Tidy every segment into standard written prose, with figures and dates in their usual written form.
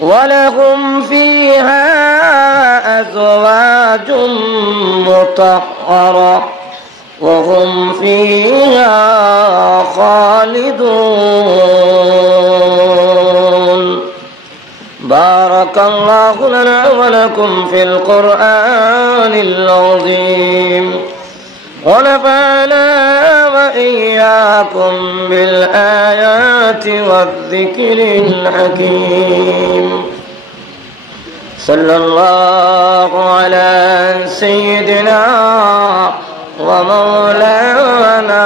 ولهم فيها أزواج مطهرة وهم فيها خالدون. بارك الله لنا ولكم في القرآن العظيم ونفعنا وإياكم بالآيات والذكر الحكيم. صلى الله على سيدنا ومولانا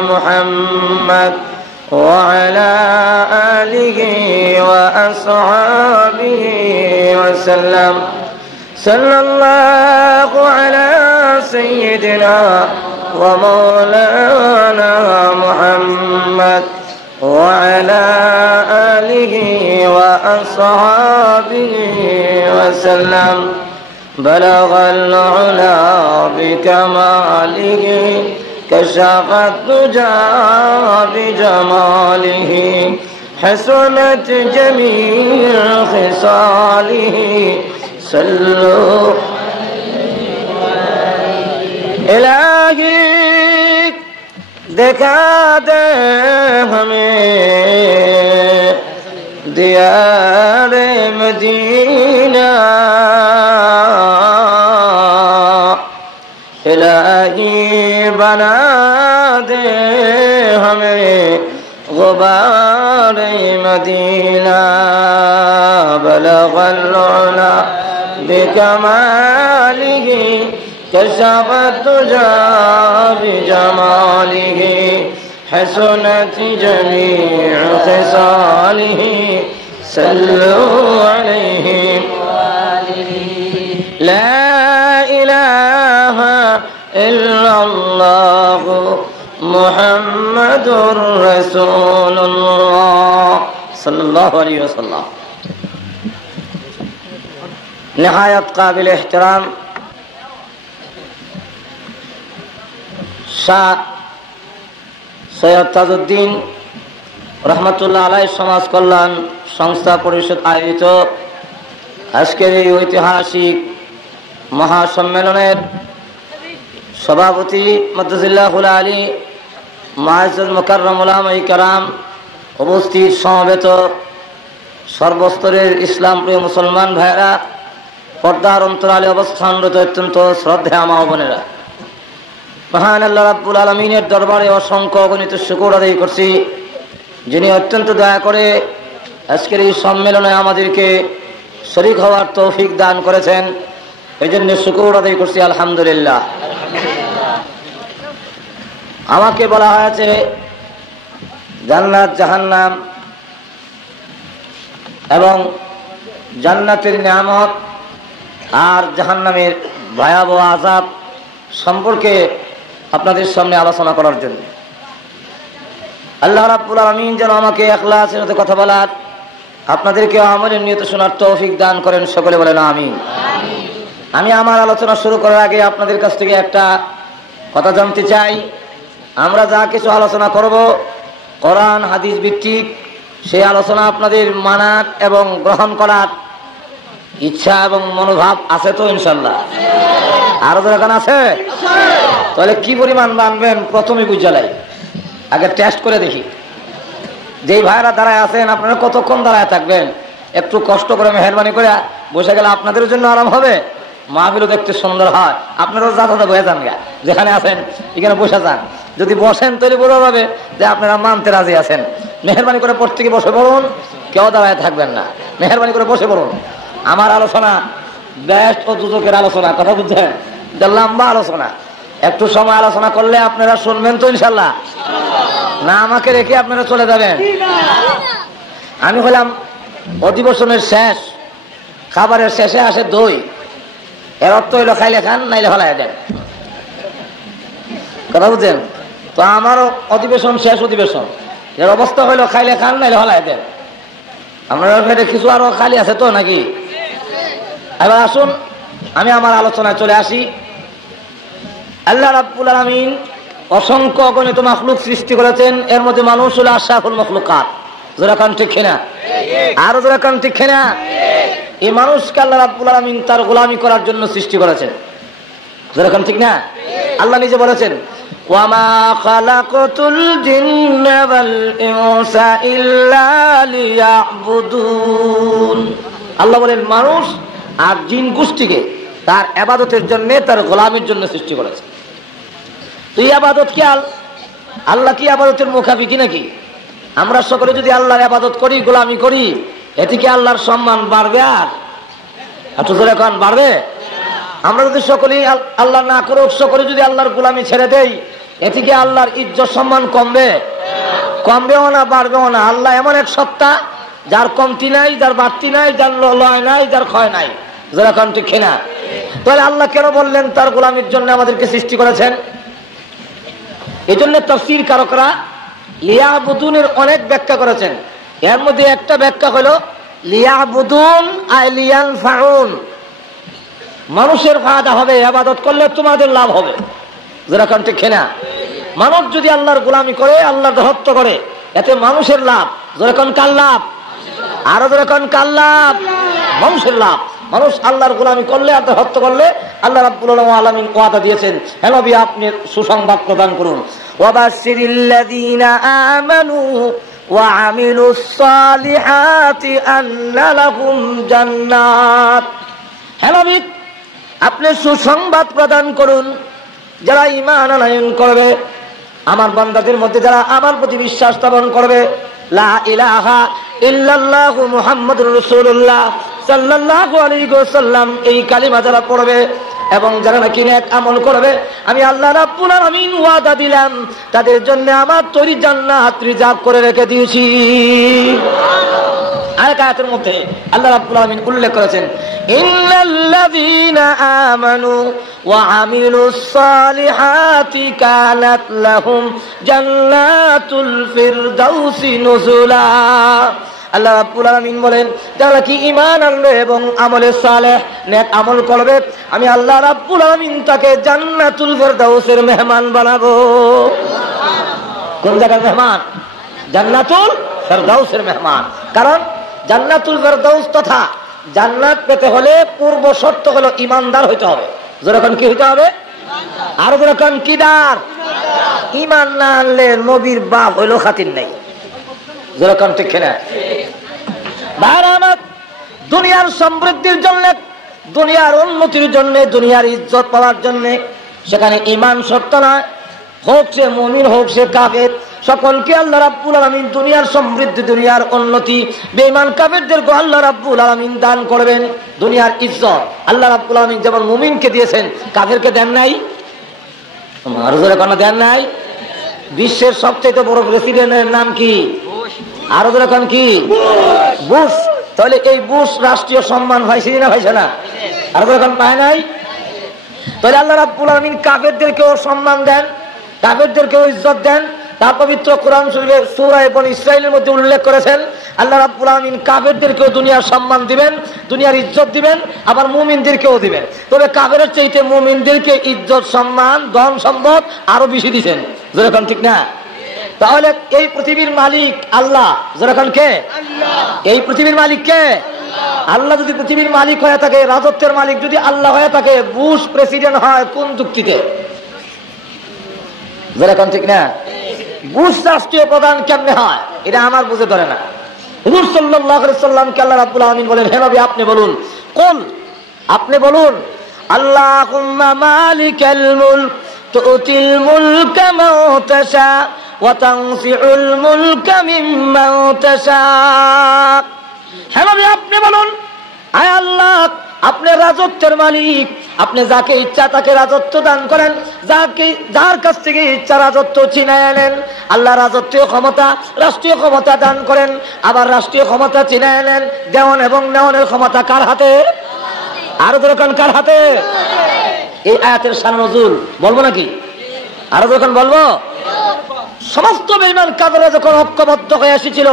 محمد وعلى آله وأصحابه وسلم. صلى الله على سيدنا ومولانا محمد وعلى آله وأصحابه وسلم. بلغ العلا بكماله كشف الدجى بجماله حسنت جميع خصاله. صلوا الہی دکھا دے ہمیں دیار مدینہ. الہی بنا دے ہمیں غبار مدینہ. بلغ العلا بکمالہ كشف الدجى بجماله حسنت جميع خصاله. صلوا عليه لا إله إلا الله محمد رسول الله صلى الله عليه وسلم. نهاية قابل احترام শাহ সৈয়দ তাজউদ্দিন রহমতুল্লাহ আলাইহি সমাজ কল্যাণ সংস্থা পরিষদ আয়োজিত আজকের এই ঐতিহাসিক মহাসম্মেলনের সভাপতি মদ্দাজিল্লাহুল আলী মুআজ্জাজ মুকাররম উলামায়ে কেরাম, উপস্থিত সমবেত সর্বস্তরের ইসলাম প্রিয় মুসলমান ভাইরা, পর্দার অন্তরালে অবস্থানরত অত্যন্ত শ্রদ্ধেয় মা ও বোনেরা, মহান আল্লাহ রাব্বুল আলামিনের দরবারে অসংখ্য অগণিত শুকর আদায় করছি, যিনি অত্যন্ত দয়া করে আজকের এই সম্মেলনে আমাদেরকে শরীক হওয়ার তৌফিক দান করেছেন। এই জন্য শুকর আদায় করছি আলহামদুলিল্লাহ। আমাকে বলা হয়েছে জান্নাত জাহান্নাম এবং জান্নাতের নিয়ামত আর জাহান্নামের ভয়াবহ আযাব সম্পর্কে আপনাদের সামনে আলোচনা করার জন্য। আল্লাহ রাব্বুল আলামিন যেন আমাকে ইখলাসের সাথে কথা বলার, আপনাদেরকে আমলের নিয়ত শোনার তৌফিক দান করেন। সকলে বলেন আমিন। আমি আমার আলোচনা শুরু করার আগে আপনাদের কাছ থেকে একটা কথা জানতে চাই। আমরা যা কিছু আলোচনা করব কোরআন হাদিস ভিত্তিক, সেই আলোচনা আপনাদের মানার এবং গ্রহণ করার ইচ্ছা এবং মনোভাব আছে তো ইনশাল্লাহ? আরো দরকার আছে? তাহলে কি পরিমাণ মানবেন প্রথমে বুঝালাই, আগে টেস্ট করে দেখি। যেই ভাইরা দাঁড়ায় আছেন আপনারা কতক্ষণ দাঁড়ায় থাকবেন? একটু কষ্ট করে মেহরবানি করে বসে গেলে আপনাদের জন্য আরাম হবে, মাহফিলও দেখতে সুন্দর হয়। আপনারাও যা বসে যান, যেখানে আছেন এখানে বসে যান। যদি বসেন তাহলে বোঝা যাবে যে আপনারা মানতে রাজি আছেন। মেহরবানি করে প্রত্যেকে বসে পড়ুন, কেউ দাঁড়ায় থাকবেন না। মেহরবানি করে বসে পড়ুন। আমার আলোচনা বেস্ট ও দুজকের আলোচনা, কথা বুঝছেন? লম্বা আলোচনা, একটু সময় আলোচনা করলে আপনারা শুনবেন তো ইনশাল্লাহ? না আমাকে রেখে আপনারা চলে যাবেন? আমি হলাম অধিবেশনের শেষ, খাবারের শেষে আসে দই। এর অর্থ হইলো খাইলে খান, নাইলে ফেলাই দেন, কথা বুঝছেন তো? আমারও অধিবেশন শেষ অধিবেশন, এর অবস্থা হইলো খাইলে খান, নাইলে ফেলাই দেন। আপনারা কিছু আরো খালি আছে তো নাকি? এবার আসুন আমি আমার আলোচনায় চলে আসি। আল্লাহ রাব্বুল আলামিন অসংখ্য অগণিত মাখলুক সৃষ্টি করেছেন, এর মধ্যে মানুষ হলো আশরাফুল মাখলুকাত। যারা কান ঠিক কিনা, আরো যারা কান ঠিক কিনা। এই মানুষকে আল্লাহ রাব্বুল আলামিন তার গোলামি করার জন্য সৃষ্টি করেছেন। যারা কান ঠিক না, আল্লাহ নিজে বলেছেন ওয়ামা খালাকতুল জিন্না ওয়াল ইনসা ইল্লা লিয়াবুদুন। আল্লাহ বলেন মানুষ আর জিন গোষ্ঠীকে তার ইবাদতের জন্য, তার গোলামির জন্য সৃষ্টি করেছে। তো এই ইবাদত কি আল্লাহ কি ইবাদতের মুখাপেক্ষি নাকি? আমরা সকলে যদি আল্লাহর ইবাদত করি, গোলামি করি, এতে কি আল্লাহর সম্মান বাড়বে? আর একটু জোরে কোন বাড়বে? আমরা যদি সকলেই আল্লাহ না করে সকলে যদি আল্লাহর গোলামি ছেড়ে দেই, এতে কি আল্লাহর ইজ্জত সম্মান কমবে? কমবেও না, বাড়বেও না। আল্লাহ এমন এক সত্তা যার কমতি নাই, যার বাড়তি নাই, যার লয় নাই, যার ক্ষয় নাই। যারা কোন ঠিক কিনা। তাহলে আল্লাহ কেন বললেন তার গোলামির জন্য আমাদেরকে সৃষ্টি করেছেন? এই জন্য তাফসীর কারকরা লিয়াবুদুনের অনেক ব্যাখ্যা করেছেন। এর মধ্যে একটা ব্যাখ্যা হলো লিয়াবুদুন আই লিয়ানফাউন, মানুষের ফায়দা হবে, ইবাদত করলে তোমাদের লাভ হবে। যারা কান ঠিক কিনা। মানুষ যদি আল্লাহর গোলামি করে, আল্লাহর দাসত্ব করে, এতে মানুষের লাভ। যারা কোন কার লাভ? আরো যারা কোন কার লাভ? মানুষের লাভ। মানুষ আল্লাহর গোলামি করলে, আর দাসত্ব করলে আল্লাহ রাব্বুল আলামিন ওয়াদা দিয়েছেন, হে নবী আপনি সুসংবাদ প্রদান করুন। ওয়াবাশশিরিল্লাযীনা আমানু ওয়া আমিলুস সালিহাতি আন্না লাহুম জান্নাত। হে নবী আপনি সুসংবাদ প্রদান করুন যারা ঈমান আনয়ন করবে, আমার বান্দাদের মধ্যে যারা আমার প্রতি বিশ্বাস স্থাপন করবে, লা ইলাহা ইল্লাল্লাহু মুহাম্মাদুর রাসূলুল্লাহ সাল্লাল্লাহু আলাইহি ওয়াসাল্লাম এই কালিমা যারা পড়বে এবং যারা নাকি নেক আমল করবে, আমি আল্লাহ রাব্বুল আলামিন ওয়াদা দিলাম তাদের জন্য আমার তৈরি জান্নাত রিজার্ভ করে রেখে দিয়েছি। আয়াতের মধ্যে আল্লাহ রাব্বুল আলামিন উল্লেখ করেছেন ইন্নাল্লাযীনা আমানু ওয়া আমিলুস সালিহাতি কানাত লাহুম জান্নাতুল ফিরদাউসি নুজুলা। আল্লাহ রাব্বুল আলামিন বলেন যারা কি ঈমান আনবে এবং আমলে সালেহ নেক আমল করবে, আমি আল্লাহ রাব্বুল আলামিন তাকে জান্নাতুল ফিরদাউসের মেহমান বানাবো। কোন জায়গার মেহমান? জান্নাতুল ফিরদাউসের মেহমান। কারণ জান্নাতুল ফিরদাউস তথা জান্নাত পেতে হলে পূর্ব শর্ত হলো ঈমানদার হইতে হবে। যখন কি হইতে হবে? আর যখন কিদার ঈমান না আনলে নবীর বাপ হইলো খাতির নাই। যখন ঠিক কিনা। ভাইরা আমার, দুনিয়ার সমৃদ্ধির জন্য, দুনিয়ার উন্নতির জন্য, দুনিয়ার ইজ্জত পাওয়ার জন্য সেখানে ঈমান শর্ত নয়। হোক সে মুমিন, হোক সে কাফের, সকলকে আল্লাহ রাব্বুল আলামিন দুনিয়ার সমৃদ্ধি, দুনিয়ার উন্নতি, বেঈমান কাফেরদেরকে আল্লাহ রাব্বুল আলামিন দান করবেন দুনিয়ার ইজ্জত। আল্লাহ রাব্বুল আলামিন যেমন মুমিনকে দিয়েছেন, কাফেরকে দেন নাই? আরো জোরে কোন দেন নাই? বিশ্বের সবচেয়ে বড় প্রেসিডেন্টের নাম কি? আরো জোরে কোন কি? বুশ। তাহলে এই বুশ রাষ্ট্রীয় সম্মান পাইছে না পাইছে না? আরো জোরে কোন পায় নাই? তাহলে আল্লাহ রাব্বুল আলামিন কাফেরদেরকেও সম্মান দেন, কাফেরদেরকেও ইজ্জত দেন। তার পবিত্র কোরআন শরীফের সূরা বনী ইসরাঈলের মধ্যে উল্লেখ করেছেন আল্লাহ রাব্বুল আলামিন কাফেরদেরকেও দুনিয়ার সম্মান দিবেন, দুনিয়ার ইজ্জত দিবেন, আবার মুমিনদেরকেও দিবেন। তবে কাফেরের চাইতে মুমিনদেরকে ইজ্জত, সম্মান, ধন সম্পদ আরো বেশি দিবেন। যেরকম ঠিক না? তাহলে এই পৃথিবীর মালিক আল্লাহ। যেরকম কে? এই পৃথিবীর মালিক কে? আল্লাহ। যদি পৃথিবীর মালিক হয়ে থাকে, রাজত্বের মালিক যদি আল্লাহ হয়ে থাকে, বুশ প্রেসিডেন্ট হয় কোন যুক্তিতে? যেরকম ঠিক না? বুশ রাষ্ট্রীয় প্রধান কেমনে হয় এটা আমার বুঝে ধরে না। হুজুর সাল্লাল্লাহু আলাইহি সাল্লামকে আল্লাহ রাব্বুল আলামিন বলেন, হে নবী আপনি বলুন, কোন আপনি বলুন আল্লাহুম্মা মালিকাল মুলক তুতিল মুলকা মান তাশা ওয়া তানসিউল মুলকা মিম্মান তাশা। হে নবী আপনি বলুন, আয় আল্লাহ আপনি রাজত্বের মালিক, আপনি যাকে ইচ্ছা তাকে রাজত্ব দান করেন, যার কাছ থেকে ইচ্ছা রাজত্ব ছিনায় আনেন। আল্লাহ রাজত্বীয় ক্ষমতা, রাষ্ট্রীয় ক্ষমতা দান করেন, আবার রাষ্ট্রীয় ক্ষমতা ছিনায় আনেন। দেওয়ান এবং নেওয়ানের ক্ষমতা কার হাতে? আরো যখন কার হাতে? এই আয়াতের শান নজুল বলবো নাকি? আরো যখন বলবো, সমস্ত বেঈমান কাফেররা যখন ঐক্যবদ্ধ হয়ে এসেছিল,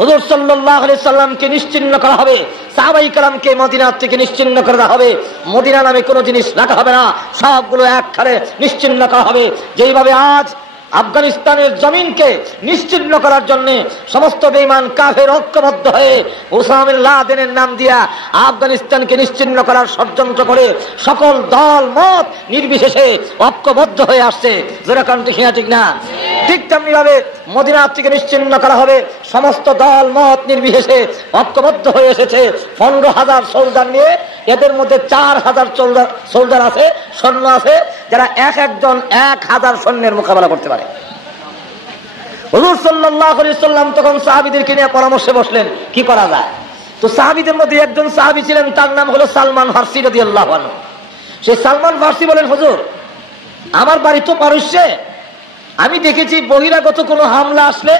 হুজুর সাল্লাল্লাহু আলাইহি সাল্লামকে নিশ্চিহ্ন করা হবে, সাহাবায়ে কেরামকে মদিনা থেকে নিশ্চিহ্ন করা হবে, মদিনা নামে কোনো জিনিস রাখা হবে না, সবগুলো একখানে নিশ্চিহ্ন করা হবে। যেইভাবে আজ আফগানিস্তানের জমিনকে নিশ্চিহ্ন করার জন্য সমস্ত বেঈমান কাফের ঐক্যবদ্ধ হয়ে ওসামা বিন লাদেনের নাম দিয়া আফগানিস্তানকে নিশ্চিহ্ন করার ষড়যন্ত্র করে সকল দল মত নির্বিশেষে ঐক্যবদ্ধ হয়ে আসছে। যারা কারণ ঠিক না? ঠিক তেমনি ভাবে মদিনা থেকে নিশ্চিহ্ন করা হবে, সমস্ত দল মত নির্বিশেষে ঐক্যবদ্ধ হয়ে এসেছে 15,000 সোলজার নিয়ে। এদের মধ্যে 4,000 সোলজার আছে, সৈন্য আছে, যারা একজন 1,000 সৈন্যের মোকাবেলা করতে পারে। হুজুর সাল্লাল্লাহু আলাইহি ওয়াসাল্লাম তখন সাহাবীদেরকে নিয়ে পরামর্শে বসলেন কি করা যায়। তো সাহাবীদের মধ্যে একজন সাহাবী ছিলেন, তার নাম হলো সালমান ফারসি রাদিয়াল্লাহু আনহু। সেই সালমান ফারসি বলেন, হুজুর আমার বাড়ি তো পারস্যে, আমি দেখেছি বহিরাগত কোনো হামলা আসলে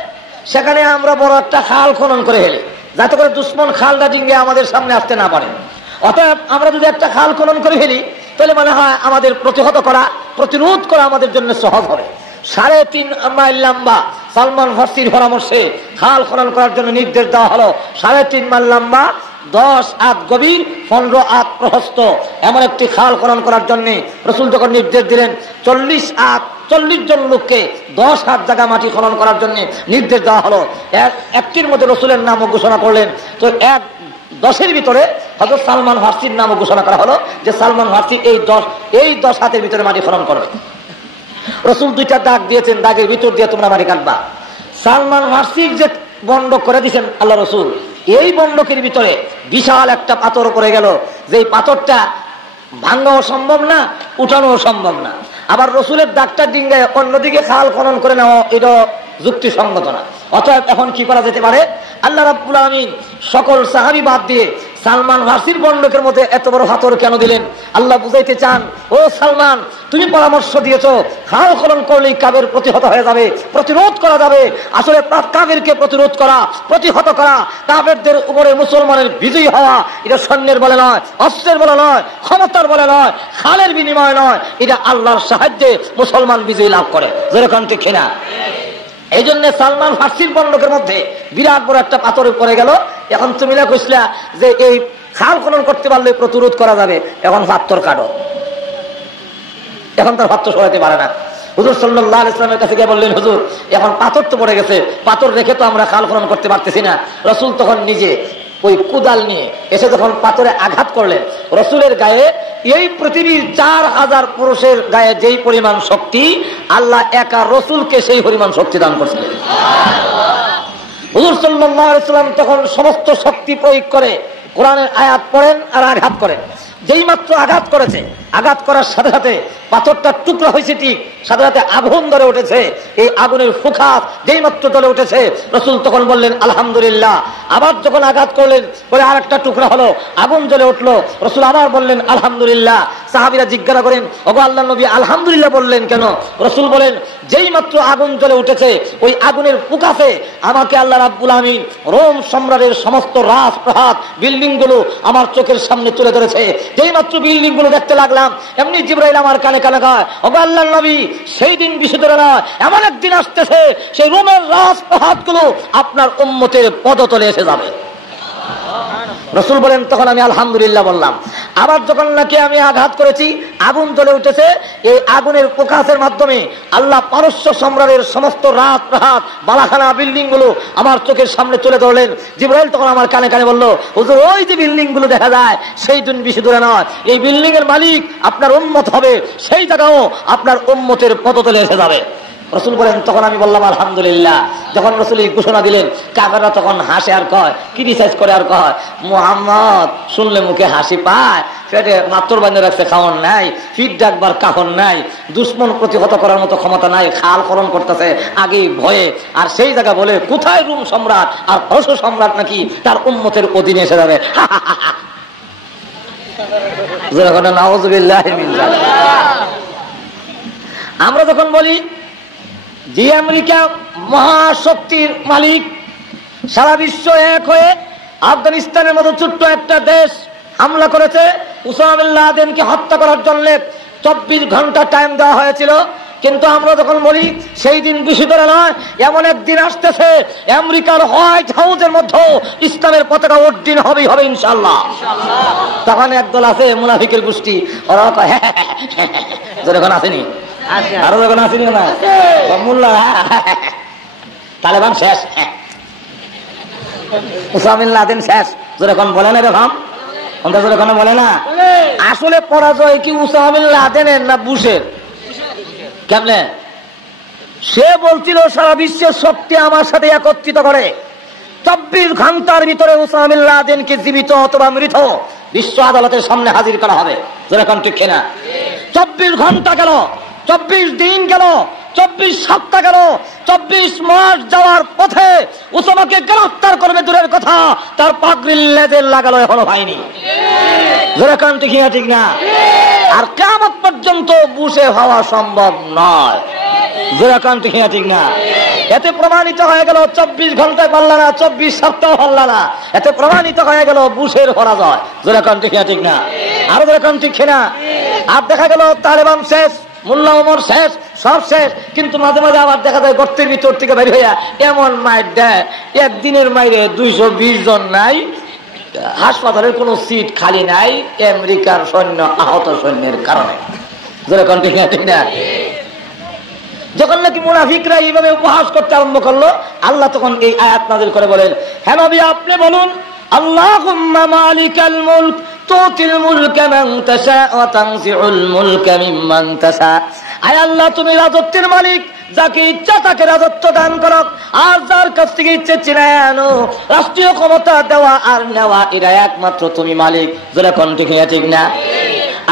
সেখানে আমরা বড় একটা খাল খনন করে ফেলি, যাতে করে দুশ্মন খালটা ডিঙ্গে আমাদের সামনে আসতে না পারে। অতএব আমরা যদি একটা খাল খনন করে ফেলি তাহলে মনে হয় আমাদের প্রতিরোধ করা আমাদের জন্য সহজ হবে। 3.5 মাইল লম্বা সালমান ফারসির পরামর্শে খাল খনন করার জন্য নির্দেশ দেওয়া হলো। 3.5 মাইল লম্বা, 10 হাত গভীর, 15 হাত প্রশস্ত এমন একটি খাল খনন করার জন্য রাসূল যখন নির্দেশ দিলেন, 40 জন লোককে 10 হাত জায়গা মাটি খনন করার জন্য নির্দেশ দেওয়া হলো। একটির মধ্যে রাসূলের নামও ঘোষণা করলেন। তো 10 ভিতরে হযরত সালমান ফারসির নামও ঘোষণা করা হলো যে সালমান ফারসি এই 10 হাতের ভিতরে মাটি খনন করবে। রাসূল 2টা দাগ দিয়েছেন, দাগের ভিতর দিয়ে তোমরা মাটি কাটবা। সালমান ফারসি যে বন্ধক করে দিয়েছেন আল্লাহ রাসূল, এই বন্ধকের ভিতরে বিশাল একটা পাথর পড়ে গেল, যে পাথরটা ভাঙাও সম্ভব না, উঠানো সম্ভব না। আবার রসুলের দাগটা ডিঙ্গায় অন্যদিকে খাল খনন করে নেওয়া এটা যুক্তিসঙ্গত না। অতএব এখন কি করা যেতে পারে? আল্লাহ রাব্বুল আলামিন সকল সাহাবী বাদ দিয়ে সালমান ফারসির বন্ধকের মধ্যে এত বড় পাথর কেন দিলেন? আল্লাহ বুঝাইতে চান, ও সালমান তুমি পরামর্শ দিয়েছো খাল খনন করলেই কাফের প্রতিহত হয়ে যাবে, প্রতিরোধ করা যাবে। আসলে কাফেরকে প্রতিহত করা, কাফেরদের উপরে মুসলমানের বিজয়ী হওয়া, এটা সৈন্যের বলে নয়, অস্ত্রের বলে নয়, ক্ষমতার বলে নয়, খালের বিনিময় নয়, এটা আল্লাহর সাহায্যে মুসলমান বিজয়ী লাভ করে। যেরকম ঠিক কিনা? এই জন্য সালমান ফারসির বন্ধকের মধ্যে বিরাট বড় একটা পাথর পড়ে গেল। এখন তুমি না কইছিলা যে এই খাল খনন করতে পারলে প্রতিরোধ করা যাবে, এখন পাথর কাটো। এখন তার পাথর সরাতে পারে না। হুজুর সাল্লাল্লাহু আলাইহি ওয়াসাল্লামের কাছে গিয়ে বললেন, হুজুর এখন পাথর তো পড়ে গেছে, পাথর রেখে তো আমরা খাল খনন করতে পারতেছি না। রাসূল তখন নিজে ওই কুদাল নিয়ে এসে যখন পাথরে আঘাত করলেন, রাসূলের গায়ে, এই পৃথিবীর 4,000 পুরুষের গায়ে যেই পরিমাণ শক্তি, আল্লাহ একা রাসূলকে সেই পরিমাণ শক্তি দান করছিলেন। হুজুর সাল্লাল্লাহু আলাইহি ওয়াসাল্লাম তখন সমস্ত শক্তি প্রয়োগ করে কোরআনের আয়াত পড়েন আর আঘাত করেন। যেই মাত্র আঘাত করেছে, আঘাত করার সাথে সাথে পাথরটা টুকরা হয়েছে, ঠিক সাথে সাথে আগুন ধরে উঠেছে। এই আগুনের ফুঁকাত যেই মাত্র জ্বলে উঠেছে, রাসূল তখন বললেন আলহামদুলিল্লাহ। আবার যখন আঘাত করলেন, বলে আর একটা টুকরা হলো, আগুন জ্বলে উঠলো, রাসূল আবার বললেন আলহামদুলিল্লাহ। সাহাবীরা জিজ্ঞাসা করেন, ওগো আল্লাহর নবী আলহামদুলিল্লাহ বললেন কেন? রাসূল বলেন, যেই মাত্র আগুন জ্বলে উঠেছে, ওই আগুনের ফুঁকাতে আমাকে আল্লাহ রাব্বুল আমিন রোম সম্রাটের সমস্ত রাজপ্রাসাদ, বিল্ডিং গুলো আমার চোখের সামনে তুলে ধরেছে। যেই মাত্র বিল্ডিং গুলো দেখতে লাগলাম, এমনি জিবরাইল আমার কানে কানে কয়, ওগো আল্লাহর নবী সেই দিন বিশুদ্ধ নয়, এমন একদিন আসতেছে সেই রোমের রাজপ্রাসাদ গুলো আপনার উম্মতের পদতলে এসে যাবে। রাসূল বলেন, তখন আমি আলহামদুলিল্লাহ বললাম। আবার যখন নাকি আমি আঘাত করেছি, আগুন জ্বলে উঠেছে, এই আগুনের প্রকাশের মাধ্যমে আল্লাহ পারস্য সম্রাটের সমস্ত রাজপ্রাসাদ, বালাখানা, বিল্ডিং গুলো আমার চোখের সামনে তুলে ধরলেন। জিবরাইল তখন আমার কানে কানে বলল, হুজুর ওই যে বিল্ডিং গুলো দেখা যায়, সেই দিন বেশি দূরে নয়, এই বিল্ডিং এর মালিক আপনার উম্মত হবে, সেই জায়গাও আপনার উম্মতের পদতলে এসে যাবে। রাসূল বলেন, তখন আমি বললাম আলহামদুলিল্লাহ। যখন রাসূল এই ঘোষণা দিলেন, কাফেররা তখন হাসে আর কয়, ক্রিটিসাইজ করে আর কয়, মুহাম্মদ শুনলে মুখে হাসি পায়, পেটে মাত্র বাঁধে রাখছে, খাওয়ান নাই, ফিট ডাকবার কাহন নাই, দুশ্মন প্রতিহত করার মতো ক্ষমতা নাই, খাল খনন করতেছে আগেই ভয়ে। আর সেই জায়গা বলে কোথায় রোম সম্রাট আর পারস্য সম্রাট নাকি তার উম্মতের অধীনে এসে যাবে। নাউযুবিল্লাহি মিন যালিক। আমরা যখন বলি যে আমেরিকা মহাশক্তির মালিক, সারা বিশ্ব এক হয়ে আফগানিস্তানের মতো ছোট্ট একটা দেশ হামলা করেছে, ওসামা বিন লাদেনকে হত্যা করার জন্য 24 ঘন্টা টাইম দেওয়া হয়েছিল। কিন্তু আমরা যখন বলি সেই দিন বেশি করে নয়, এমন একদিন আসতেছে আমেরিকার হোয়াইট হাউসের মধ্যে ইসলামের পতাকা উড্ডীন হবেই হবে ইনশাআল্লাহ। তখন একদল আছে মুনাফিকের গোষ্ঠী, ওরা যখন আসেনি আরো যখন আসেনি না মোল্লা তালেবান শেষ, উসামা বিন লাদেন শেষ, যখন বলে না এরকম যখন বলে না। আসলে পরাজয় কি উসামা বিন লাদেনের না বুশের? কেমনে? সে বলছিল সারা বিশ্বের শক্তি আমার সাথে একত্রিত করে 24 ঘন্টার ভিতরে উসামা বিন লাদেনকে জীবিত অথবা মৃত বিশ্ব আদালতের সামনে হাজির করা হবে। যেরকম ঠিক কিনা? 24 ঘন্টা গেল, 24 দিন গেল, 24 সপ্তাহ গেল, 24 মাস যাওয়ার পথে উসামাকে গ্রেফতার করবে দূরের কথা, তার পাগড়ির লেজে লাগালো এখনো হয়নি। যেরকম ঠিক না? ঠিক না? আর কিয়ামত পর্যন্ত বুশে হওয়া সম্ভব নয়। যেরকম ঠিক না? ঠিক না? এতে প্রমাণিত হয়ে গেল 24 ঘন্টায় পারল না, 24 সপ্তাহ পারল না, এতে প্রমাণিত হয়ে গেল বুশের পরাজয়। যেরকম ঠিক না? ঠিক না? আরো যেরকম ঠিক না? আর দেখা গেল তালেবান শেষ, মোল্লা ওমর শেষ, সব শেষ। কিন্তু মাঝে মাঝে আবার দেখা যায় গর্তের ভিতর থেকে বের হইয়া এমন মাইর দেয়, একদিনের মাইরে 220 জন নাই, হাসপাতালের কোন সিট খালি নাই আমেরিকার সৈন্য আহত সৈন্যের কারণে। যেরকম ঠিক না? ঠিক না? যখন নাকি মুনাফিকরা এইভাবে উপহাস করতে আরম্ভ করলো, আল্লাহ তখন এই আয়াত নাযিল করে বলেন, হে নবী আপনি বলুন, আল্লাহুম্মা মালিকাল মুলক তুতিল মুলকা মান তাশা ওয়া তানজিউল মুলকা মিম্মান তাশা। আয় আল্লাহ তুমি রাজত্বের মালিক, যাকে ইচ্ছা তাকে রাজত্ব দান করো, আর যার কাছ থেকে ইচ্ছে ছিনায় আনো। রাষ্ট্রীয় ক্ষমতা দেওয়া আর নেওয়া এরা একমাত্র তুমি মালিক। যেরকম ঠিক না? ঠিক না?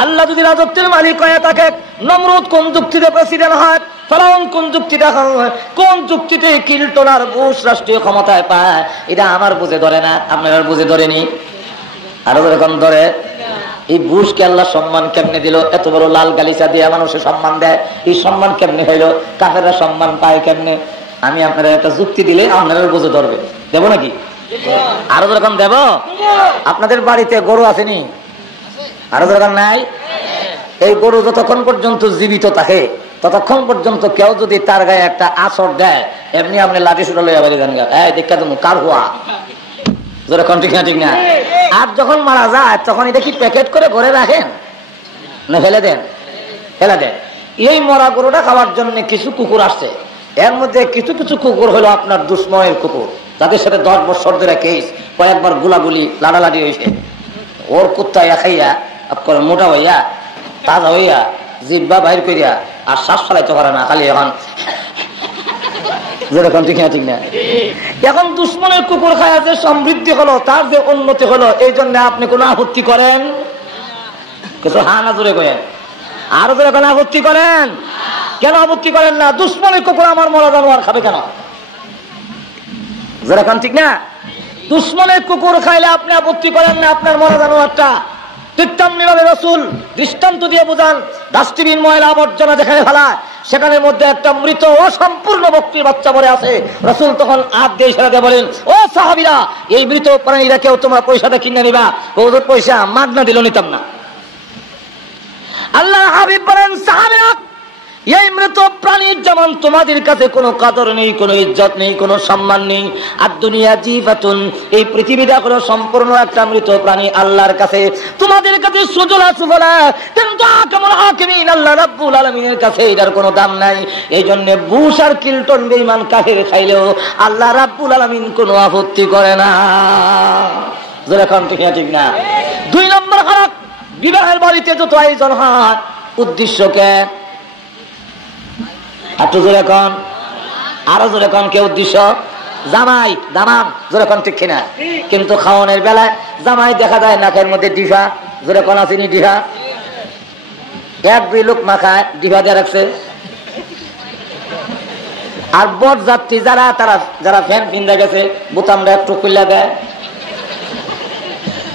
আল্লাহ যদি রাজত্বের মালিক হয়ে থাকে, নমরুদ কোন যুক্তিতে প্রেসিডেন্ট হয়, ফেরাউন কোন যুক্তিতে হয়, কোন যুক্তিতে কিল্টন আর বুশ রাষ্ট্রীয় ক্ষমতায় পায়, এটা আমার বুঝে ধরে না, আপনার বুঝে ধরেনি। আরো এরকম ধরে এই বুশকে আল্লাহ সম্মান কেমনে দিল? এত বড় লাল গালিচা দিয়ে মানুষের সম্মান দেয়, এই সম্মান কেমনে হইল? কাফেররা সম্মান পায় কেমনে? আমি আপনারা একটা যুক্তি দিলে আপনারা বুঝে ধরবে। দেব নাকি? আরো যেরকম দেব। আপনাদের বাড়িতে গরু আসেনি? আরো যেরকম নাই? এই গরু যতক্ষণ পর্যন্ত জীবিত থাকে ততক্ষণ পর্যন্ত কেউ যদি তার গায়ে একটা আছর দেয়, এমনি আপনি লাঠি সুটা লইয়া বাড়ি যান, দেখা তুমি কার হওয়া। যেরকম ঠিক না? ঠিক না? আর যখন মারা যায় তখন এটা কি প্যাকেট করে ঘরে রাখেন না ফেলে দেন? ফেলে দেন। এই মরা গরুটা খাওয়ার জন্য কিছু কুকুর আসছে, এর মধ্যে কিছু কিছু কুকুর হলো আপনার দুশ্মনের কুকুর, তাদের সাথে 10 বছর ধরে কেস, কয়েকবার গুলাগুলি লাড়ালাড়ি হয়েছে। ওর কুত্তা খাইয়া করে মোটা হইয়া তাজা হইয়া জিব্বা বাইর করিয়া আর শ্বাস ফেলাইতে পারে না, খালি এখন। যেরকম ঠিক না? ঠিক না? এখন দুশ্মনের কুকুর খায়া যে সমৃদ্ধি হলো, তার যে উন্নতি হলো, এই জন্য আপনি কোন আপত্তি করেন? কিছু হা না জোরে করেন, আরো জোরে কোন আপত্তি করেন? কেন আপত্তি করেন না? দুশ্মনের কুকুর আমার মরা জানোয়ার খাবে কেন? যেরকম ঠিক না? দুশ্মনের কুকুর খাইলে আপনি আপত্তি করেন না, আপনার মরা জানোয়ারটা। ঠিক তেমনি ভাবে রাসূল দৃষ্টান্ত দিয়ে বোঝান, ডাস্টবিন ময়লা আবর্জনা যেখানে ফেলায় সেখানে মধ্যে একটা মৃত অসম্পূর্ণ বকরির বাচ্চা পড়ে আছে। রাসূল তখন হাত দিয়ে ইশারা দিয়ে বলেন, ও সাহাবীরা, এই মৃত প্রাণীরা কেউ তোমরা পয়সাটা কিনে নিবা? ওদের পয়সা মাগনা দিল নিতাম না। আল্লাহ হাবিব বলেন, সাহাবীরা, এই মৃত প্রাণীর যেমন তোমাদের কাছে কোনো কদর নেই, কোনো ইজ্জত নেই, কোনো সম্মান নেই। আর দুনিয়া জিফাতুন, এই পৃথিবীটা হলো সম্পূর্ণ একটা মৃত প্রাণী আল্লাহর কাছে। তোমাদের কাছে সুজলা সুফলা, কিন্তু আকামুল হাকিমিন আল্লাহ রাব্বুল আলামিনের কাছে এটার কোনো দাম নাই। এই জন্য বুশ আর কিল্টন বেঈমান কাফের খাইলেও আল্লাহ রাব্বুল আলামিন কোনো আপত্তি করে না। যেরকম ঠিক না? ঠিক না? 2 নম্বর হলো বিবাহের বাড়িতে যত আয়োজন হয়, উদ্দেশ্যকে একটু জোরে কন, আরো জোরে কন, কে উদ্দেশ্য? জামাই দামাম। জোরে কন ঠিক কিনা? কিন্তু খাওয়ানোর বেলায় জামাই দেখা যায় নাকের মধ্যে ডিভা। জোরে কন আসেনি ডিভা? 1-2 লোক মাখায় ডিভা দিয়ে রাখছে। আর বর যাত্রী যারা ফ্যান পিন্দা গেছে বোতামটা একটু খুলে দেয়,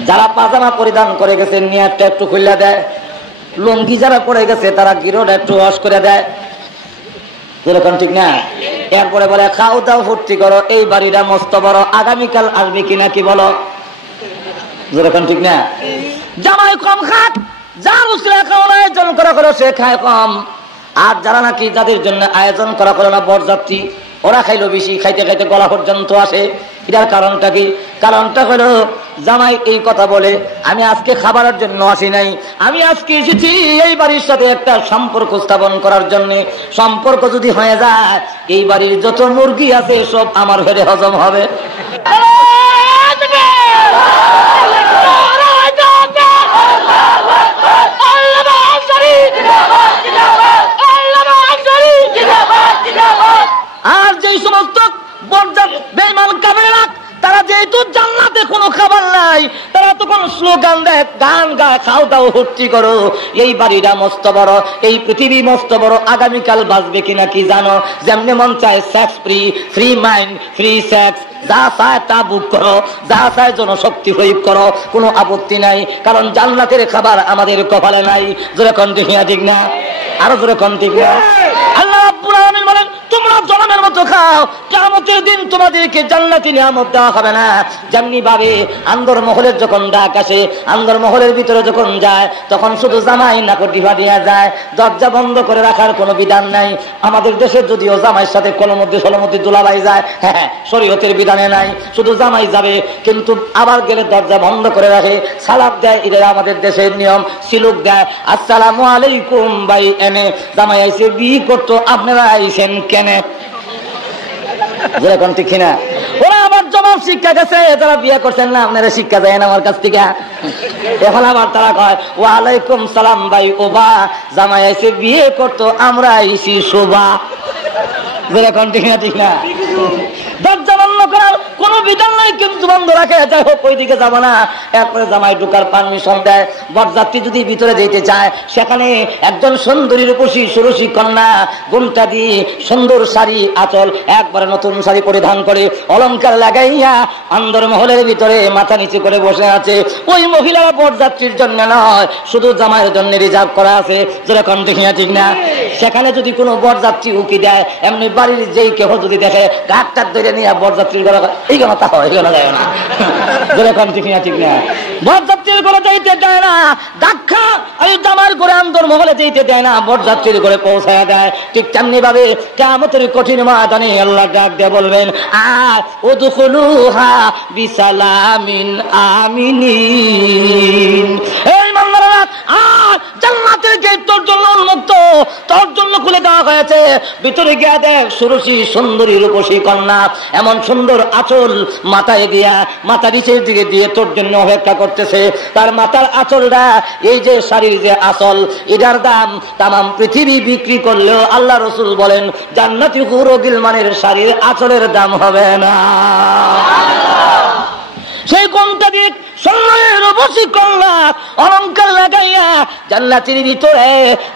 যারা পাজামা পরিধান করে গেছে নিয়ারটা একটু খুলে দেয়, লুঙ্গি যারা পরে গেছে তারা গিরোটা একটু ওয়াশ করে দেয়। যেরকম ঠিক না? এরপরে বলে খাও দাও ফুর্তি করো, এই বাড়িটা মস্ত বড়, আগামীকাল আসবে কিনা কি বলো? যেরকম ঠিক না? জামাই কম খাক, যার উসরা খাওয়ার আয়োজন করা হলো সে খায় কম, আর যারা নাকি যাদের জন্য আয়োজন করা হলো না বরযাত্রী, ওরা খাইলো বেশি, খাইতে খাইতে গলা পর্যন্ত আসে। এটার কারণটা কি? কারণটা হলো জামাই এই কথা বলে, আমি আজকে খাবারের জন্য আসি নাই, আমি আজকে এসেছি এই বাড়ির সাথে একটা সম্পর্ক স্থাপন করার জন্য। সম্পর্ক যদি হয়ে যায়, এই বাড়ির যত মুরগি আছে সব আমার ঘরে হজম হবে। আর যেই সমস্ত বেঈমান কাফেররা তারা যেহেতু জান্নাতে কোনো খাবার নাই, তারা তখন স্লোগান দেয়, গান গায়, খাও দাও হট্টি করো, এই বাড়িটা মস্ত বড়, এই পৃথিবী মস্ত বড়, আগামীকাল বাঁচবে কিনা কি জানো, যেমনি মন চায় sex free, free mind, free sex, যা চায় তা বুক করো, যা চায় জনশক্তি প্রয়োগ করো, কোনো আপত্তি নাই, কারণ জান্নাতের খাবার আমাদের কপালে নাই। জোরে কোন ঠিক না? ঠিক না? আরো জোরে কোন ঠিক না? আল্লাহ রাব্বুল আলামিন বলেন, তোমরা জনমের মতো খাও, কিয়ামতের দিন তোমাদেরকে জান্নাতি নিয়ামত দেওয়া হবে না। যেমনি ভাবে আন্দর মহলের যখন ডাক আসে, আন্দর মহলের ভিতরে যখন যায়, তখন শুধু জামাই নাকটিভা দিয়া যায়, দরজা বন্ধ করে রাখার কোনো বিধান নাই। আমাদের দেশে যদিও জামাইয়ের সাথে কলমধ্যে সলমধ্যে দুলাভাই যায়, হ্যাঁ, শরীয়তের বিধানে নাই, শুধু জামাই যাবে, কিন্তু আবার গেলে দরজা বন্ধ করে রাখে, সালাম দেয়, এটা আমাদের দেশের নিয়ম। সিলুক দেয়, আসসালামু আলাইকুম ভাই, এনে জামাই আইসে বিয়ে করতো, আপনারা আইসেন কেনে? যেরকম ঠিক না? ওরা আবার জবাব শিক্ষা গেছে, তারা বিয়ে করছেন না, আপনারা শিক্ষা যায় না আমার কাছ থেকে। এখন আবার তারা কয়, ওয়ালাইকুম সালাম ভাই, ওবা জামাই আইসে বিয়ে করতো, আমরা আইসি শোভা। যেরকম ঠিক না? ঠিক না? দরজা বন্ধ করার কোন বিধান নাই, কিন্তু বন্ধ রাখে, যাই হোক ওই দিকে যাবো না। এরপরে জামাই ঢুকার পারমিশন দেয়। বরযাত্রী যদি ভিতরে যেতে চায়, সেখানে একজন সুন্দরী রূপসী সুরসী কন্যা ঘোমটা দিয়ে সুন্দর শাড়ি আঁচল একবারে নতুন শাড়ি পরিধান করে অলংকার লাগাইয়া আন্দর মহলের ভিতরে মাথা নিচু করে বসে আছে। ওই মহিলারা বরযাত্রীর জন্য নয়, শুধু জামাইয়ের জন্য রিজার্ভ করা আছে। যেরকম ঠিক না? ঠিক না? সেখানে যদি কোনো বরযাত্রী উকি দেয়, এমনি বাড়ির যেই কেহ যদি দেখে, ঘাটটা ধরে নিয়ে বরযাত্রীর ঘরে, এই গেল তা হয়, এগুলো যায় না। যেরকম ঠিক না? ঠিক না? বরযাত্রীর ঘরে যাইতে দেয় না, দেখা ওই জামার ঘরে আন্দর মহলে যেতে দেয় না, বরযাত্রীর ঘরে পৌঁছায় দেয়। ঠিক তেমনি ভাবে কিয়ামতের কঠিন ময়দানে আল্লাহ ডাক দিয়ে বলবেন, আর উদখুলুহা বিসালামিন আমিনিন। এই মানলারা, আর জান্নাতের গেট তোর জন্য উন্মুক্ত, তোর জন্য খুলে দেওয়া হয়েছে। ভিতরে গিয়ে দেখ সুরসী সুন্দরী রূপসী কন্যা, এমন সুন্দর আঁচল মাথায় দিয়া, মাথা নিচের দিকে দিয়ে তোর জন্য অপেক্ষা করতেছে। তার মাথার আঁচলটা, এই যে শাড়ির যে আঁচল, এটার দাম তামাম পৃথিবী বিক্রি করলেও আল্লাহ রসুল বলেন জান্নাতি হুর ও গিলমানের শাড়ির আঁচলের দাম হবে না। সেই কোনটা দিয়ে অলঙ্কার লাগাইয়া জান্নাতের ভিতরে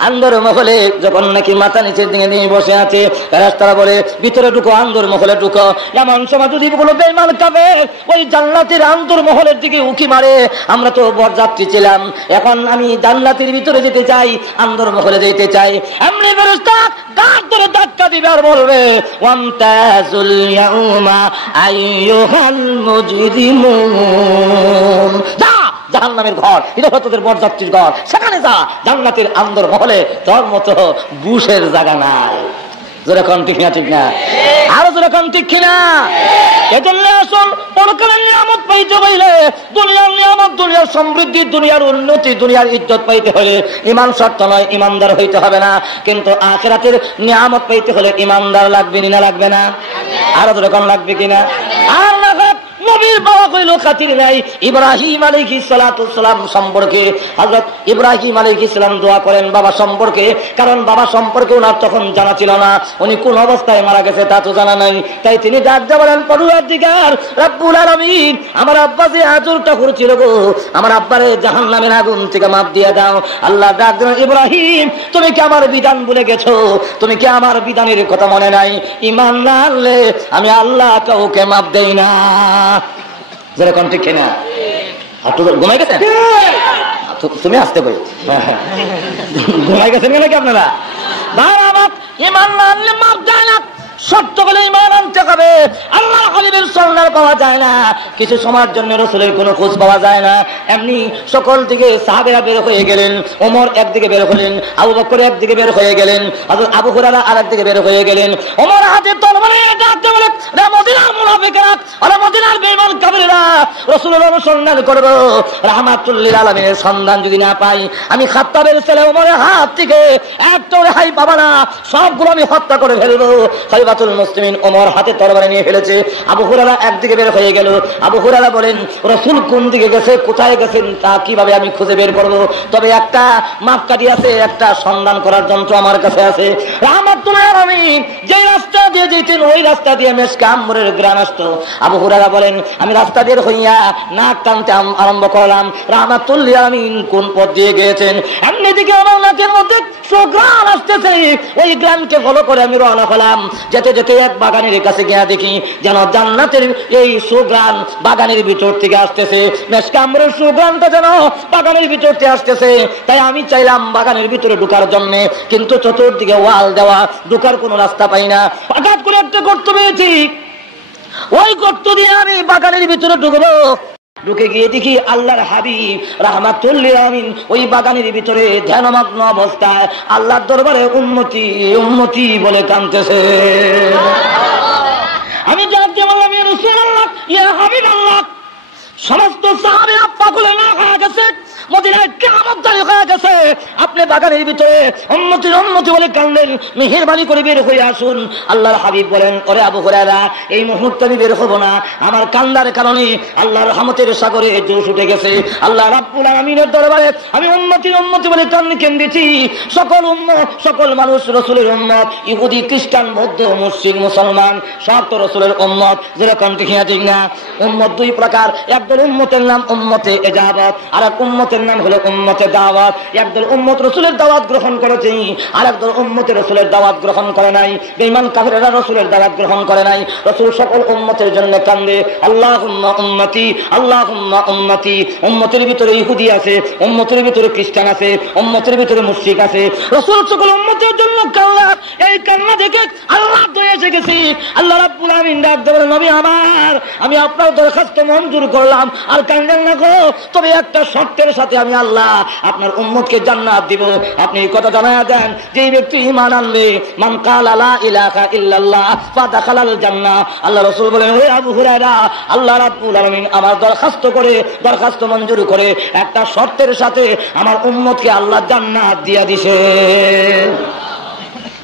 আন্দর মহলে যখন নাকি মাথা নিচের দিকে নিয়ে বসে আছে, ফেরেশতারা বলে ভিতরে ঢুকো, আন্দর মহলে ঢুকো। এমন সময় যদি কোনো বেঈমান কাফের ওই জান্নাতের আন্দর মহলের দিকে উকি মারে, আমরা তো বরযাত্রী ছিলাম, এখন আমি জান্নাতের ভিতরে যেতে চাই, আন্দর মহলে যেতে চাই, এমনি ফেরেশতা দাঁত ধরে ধাক্কা দিবে আর বলবে, ওয়ামতাজুল ইয়াউমা আইয়ুহাল মুজরিমুন, যা জাহান্নামের ঘর, এটা হচ্ছে তোদের বরযাত্রীর ঘর, সেখানে যা, জান্নাতের আন্দর মহলে তোর মতো বুশের জায়গা নাই। যেরকম ঠিক না? ঠিক না? আরো যেরকম ঠিক কিনা? এজন্য আসুন, পরকালের নিয়ামত পাইতে হইলে, দুনিয়ার নিয়ামত, দুনিয়ার সমৃদ্ধি, দুনিয়ার উন্নতি, দুনিয়ার ইজ্জত পাইতে হলে ঈমান শর্ত নয়, ঈমানদার হইতে হবে না। কিন্তু আখিরাতের নিয়ামত পাইতে হলে ঈমানদার লাগবে না? লাগবে না? আরো যেরকম লাগবে কিনা? আর না নবীর বাবা কইল খাতির নাই। ইব্রাহিম আলাইহিস সালাতু সালাম সম্পর্কে হযরত ইব্রাহিম আলাইহিস সালাম দোয়া করেন বাবা সম্পর্কে, কারণ বাবা সম্পর্কে ওনার তখন জানা ছিল না, উনি কোন অবস্থায় মারা গেছে তা তো জানা নাই। তাই তিনি ডাক দিয়ে বলেন, পরওয়ারদিগার রব্বুল আলামিন, আমার আব্বা যে আজরটা করেছিল গো, আমার আব্বারে জাহান্নামের আগুন থেকে মাফ দিয়ে দাও। আল্লাহ ডাক দিলেন, ইব্রাহিম তুমি কি আমার বিধান ভুলে গেছো? তুমি কি আমার বিধানের কথা মনে নাই? ঈমান না আনলে আমি আল্লাহ কাউকে মাফ দেই না। যেরকম ঠিক কিনা? ঘুমাই গেছেন? তুমি আসতে পারো, ঘুমাই গেছেন নাকি আপনারা? ঈমান না আনলে মাফ দেয় না। সত্য বলে ঈমান আনতে হবে। আল্লাহর হাবিবের সন্ধান পাওয়া যায় না, কিছু সময়ের জন্য রাসূলের কোনো খোঁজ পাওয়া যায় না। এমনি সকল দিকে সাহাবীরা বের হয়ে গেলেন। ওমর একদিকে বের হলেন, আবু বকর একদিকে বের হয়ে গেলেন, হযরত আবু হুরায়রা আরেকদিকে বের হয়ে গেলেন। ওমর হাতে তরবারি ডাকতে বলে, রে মদিনার মুনাফিকরা, আরে মদিনার বেঈমান কাফিররা, রাসূলের অনুসন্ধান করব, রাহমাতুল লিল আলামিনের সন্ধান যদি না পাই, আমি খাত্তাবের ছেলে ওমরের হাত থেকে একটা রেহাই পাবো না, সবগুলো আমি হত্যা করে ফেলবো। খলিফাতুল মুসলিমিন ওমর হাতে তরবারি নিয়ে ফেলেছে। আবু হুরায়রা একদিকে বের হয়ে গেল। আবু হুরায়রা বলেন, রাসূল কোন দিকে গেছে, কোথায় গেছেন তা কিভাবে আমি খুঁজে বের করব? তবে একটা মাপকাঠি আছে, একটা সন্ধান করার যন্ত্র আমার কাছে আছে। রাহমাতুল্লাহ আলামিন যে রাস্তা দিয়ে যেতেন ওই রাস্তা দিয়ে মেশকে আম্বরের গ্রান আসতো। আবু হুরায়রা বলেন, আমি রাস্তা দিয়ে হইয়া নাক টানতে আরম্ভ করলাম। রাহমাতুল্লাহ আলামিন কোন পথ দিয়ে গিয়েছেন, এমনি দিকে আমার নাকের মধ্যে সুগ্রাণ আসতেছে। ওই গ্রানকে ফলো করে আমি রওনা হলাম। যেতে যেতে এক বাগানের কাছে গিয়া দেখি যেন জান্নাতের এই সুগ্রাণ বাগানের ভিতর থেকে আসতেছে। মেশকে আম্বরের সুগ্রাণটা যেন বাগানের ভিতর থেকে আসতেছে। তাই আমি চাইলাম বাগানের ভিতরে ঢোকার জন্য, কিন্তু চতুর্দিকে ওয়াল দেওয়া, ঢোকার কোনো রাস্তা পাই না। হঠাৎ করে একটা গর্ত পেয়েছি, ওই গর্ত দিয়ে আমি বাগানের ভিতরে ঢুকবো। ঢুকে গিয়ে দেখি আল্লাহর হাবিব রাহমাতুল লিল আলামিন ওই বাগানের ভিতরে ধ্যানমগ্ন অবস্থায় আল্লাহর দরবারে উম্মতি উম্মতি বলে কাঁদতেছে। আমি জানতে বললাম, ইয়া রাসূলুল্লাহ, ইয়া হাবিবাল্লাহ, সমস্ত সাহাবীরা পাগলে না হয়ে গেছে, মদিনায় কিয়ামত দাঁড়িয়ে হয়ে গেছে, আপনি বাগানের ভিতরে উম্মতির উম্মতি বলে কাঁদেন, মেহেরবানি করে বের হয়ে আসুন। আল্লাহর হাবিব বলেন, ওরে আবু হুরায়রা, এই মুহূর্তে আমি বের হব না, আমার কান্দার কারণে আল্লাহর রহমতের সাগরে জোশ উঠে গেছে। আল্লাহ রাব্বুল আলামিনের দরবারে আমি উম্মতির উম্মতি বলে কেঁদেছি। সকল উম্মত, সকল মানুষ রাসূলের উম্মত, ইহুদি খ্রিস্টান বৌদ্ধ মুশরিক মুসলমান সব তো রাসূলের উম্মত। যেরকম দেখিয়া ঠিক না, উম্মত দুই প্রকার, একদল উম্মতের নাম উম্মতে ইজাবত, আর এক উম্মতের নাম হলো উম্মতে দাওয়াত। একদল উম্মত রাসূলের দাওয়াত গ্রহণ করেছে, আর একদল উম্মতে রাসূলের দাওয়াত গ্রহণ করে নাই। বেঈমান কাফিররা রাসূলের দাওয়াত গ্রহণ করে নাই। রাসূল সকল উম্মতের জন্য কান্দে, আল্লাহুম্মা উম্মতি, আল্লাহুম্মা উম্মতি। উম্মতের ভিতরে ইহুদি আছে, উম্মতের ভিতরে খ্রিস্টান আছে, উম্মতের ভিতরে মুশরিক আছে। রাসূল সকল উম্মতের জন্য কান্না। এই কান্না দেখে আল্লাহ দয়া এসে গেছে। আল্লাহ রাব্বুল আলামিন ডাক দেবেন, নবী আমার, আমি আপনার দরখাস্ত মঞ্জুর করলাম, আর কান্দেন না গো, তবে একটা শর্তের সাথে আমি আল্লাহ আপনার উম্মতকে জান্নাত দিব। আপনি এই কথা জানায়া দেন, যে ব্যক্তি ঈমান আনবে, মান কালা লা ইলাহা ইল্লাল্লাহ ফাদাখালাল জান্নাহ। আল্লাহ রাসূল বলেন, হে আবু হুরায়রা, আল্লাহ রাব্বুল আলামিন আমার দরখাস্ত মঞ্জুর করে একটা শর্তের সাথে আমার উম্মতকে আল্লাহ জান্নাত দিয়া দিছে।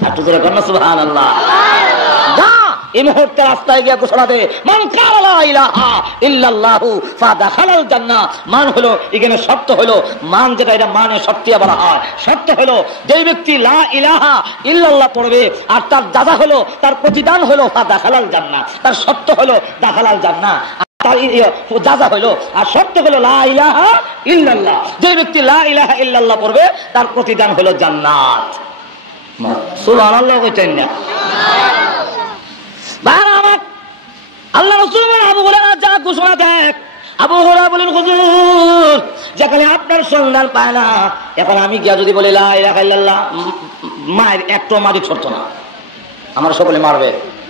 একটু জোরে বলুন সুবহানাল্লাহ। এই মুহূর্তে রাস্তায় গিয়ে ঘোষণা দে, মান কালা লা ইলাহা ইল্লাল্লাহু ফাদাখালাল জান্নাহ। মান হলো এখানে শর্ত হলো, মান যেটা এটা মানে শর্তিয়া বলা হয়। শর্ত হলো যেই ব্যক্তি লা ইলাহা ইল্লাল্লাহ পড়বে আর তার দাদা হলো, তার প্রতিদান হলো ফাদাখালাল জান্নাহ। তার শর্ত হলো দাখালাল জান্নাহ, তার দাদা হলো, আর শর্ত হলো লা ইলাহা ইল্লাল্লাহ। যে ব্যক্তি লা ইলাহা ইল্লাল্লাহ পড়বে তার প্রতিদান হলো জান্নাত। সুবহানাল্লাহ কইতেন না? আল্লাহ রাসূল আবু হুরায়রা যা ঘোষণা দেখ। আবু হুরায়রা বলেন, হুজুর, যেখানে আপনার সন্ধান পায় না, এখন আমি গিয়া যদি বলি লা ইলাহা ইল্লাল্লাহ, মায়ের একটু মারি ছড়তো না, আমার সকলে মারবে।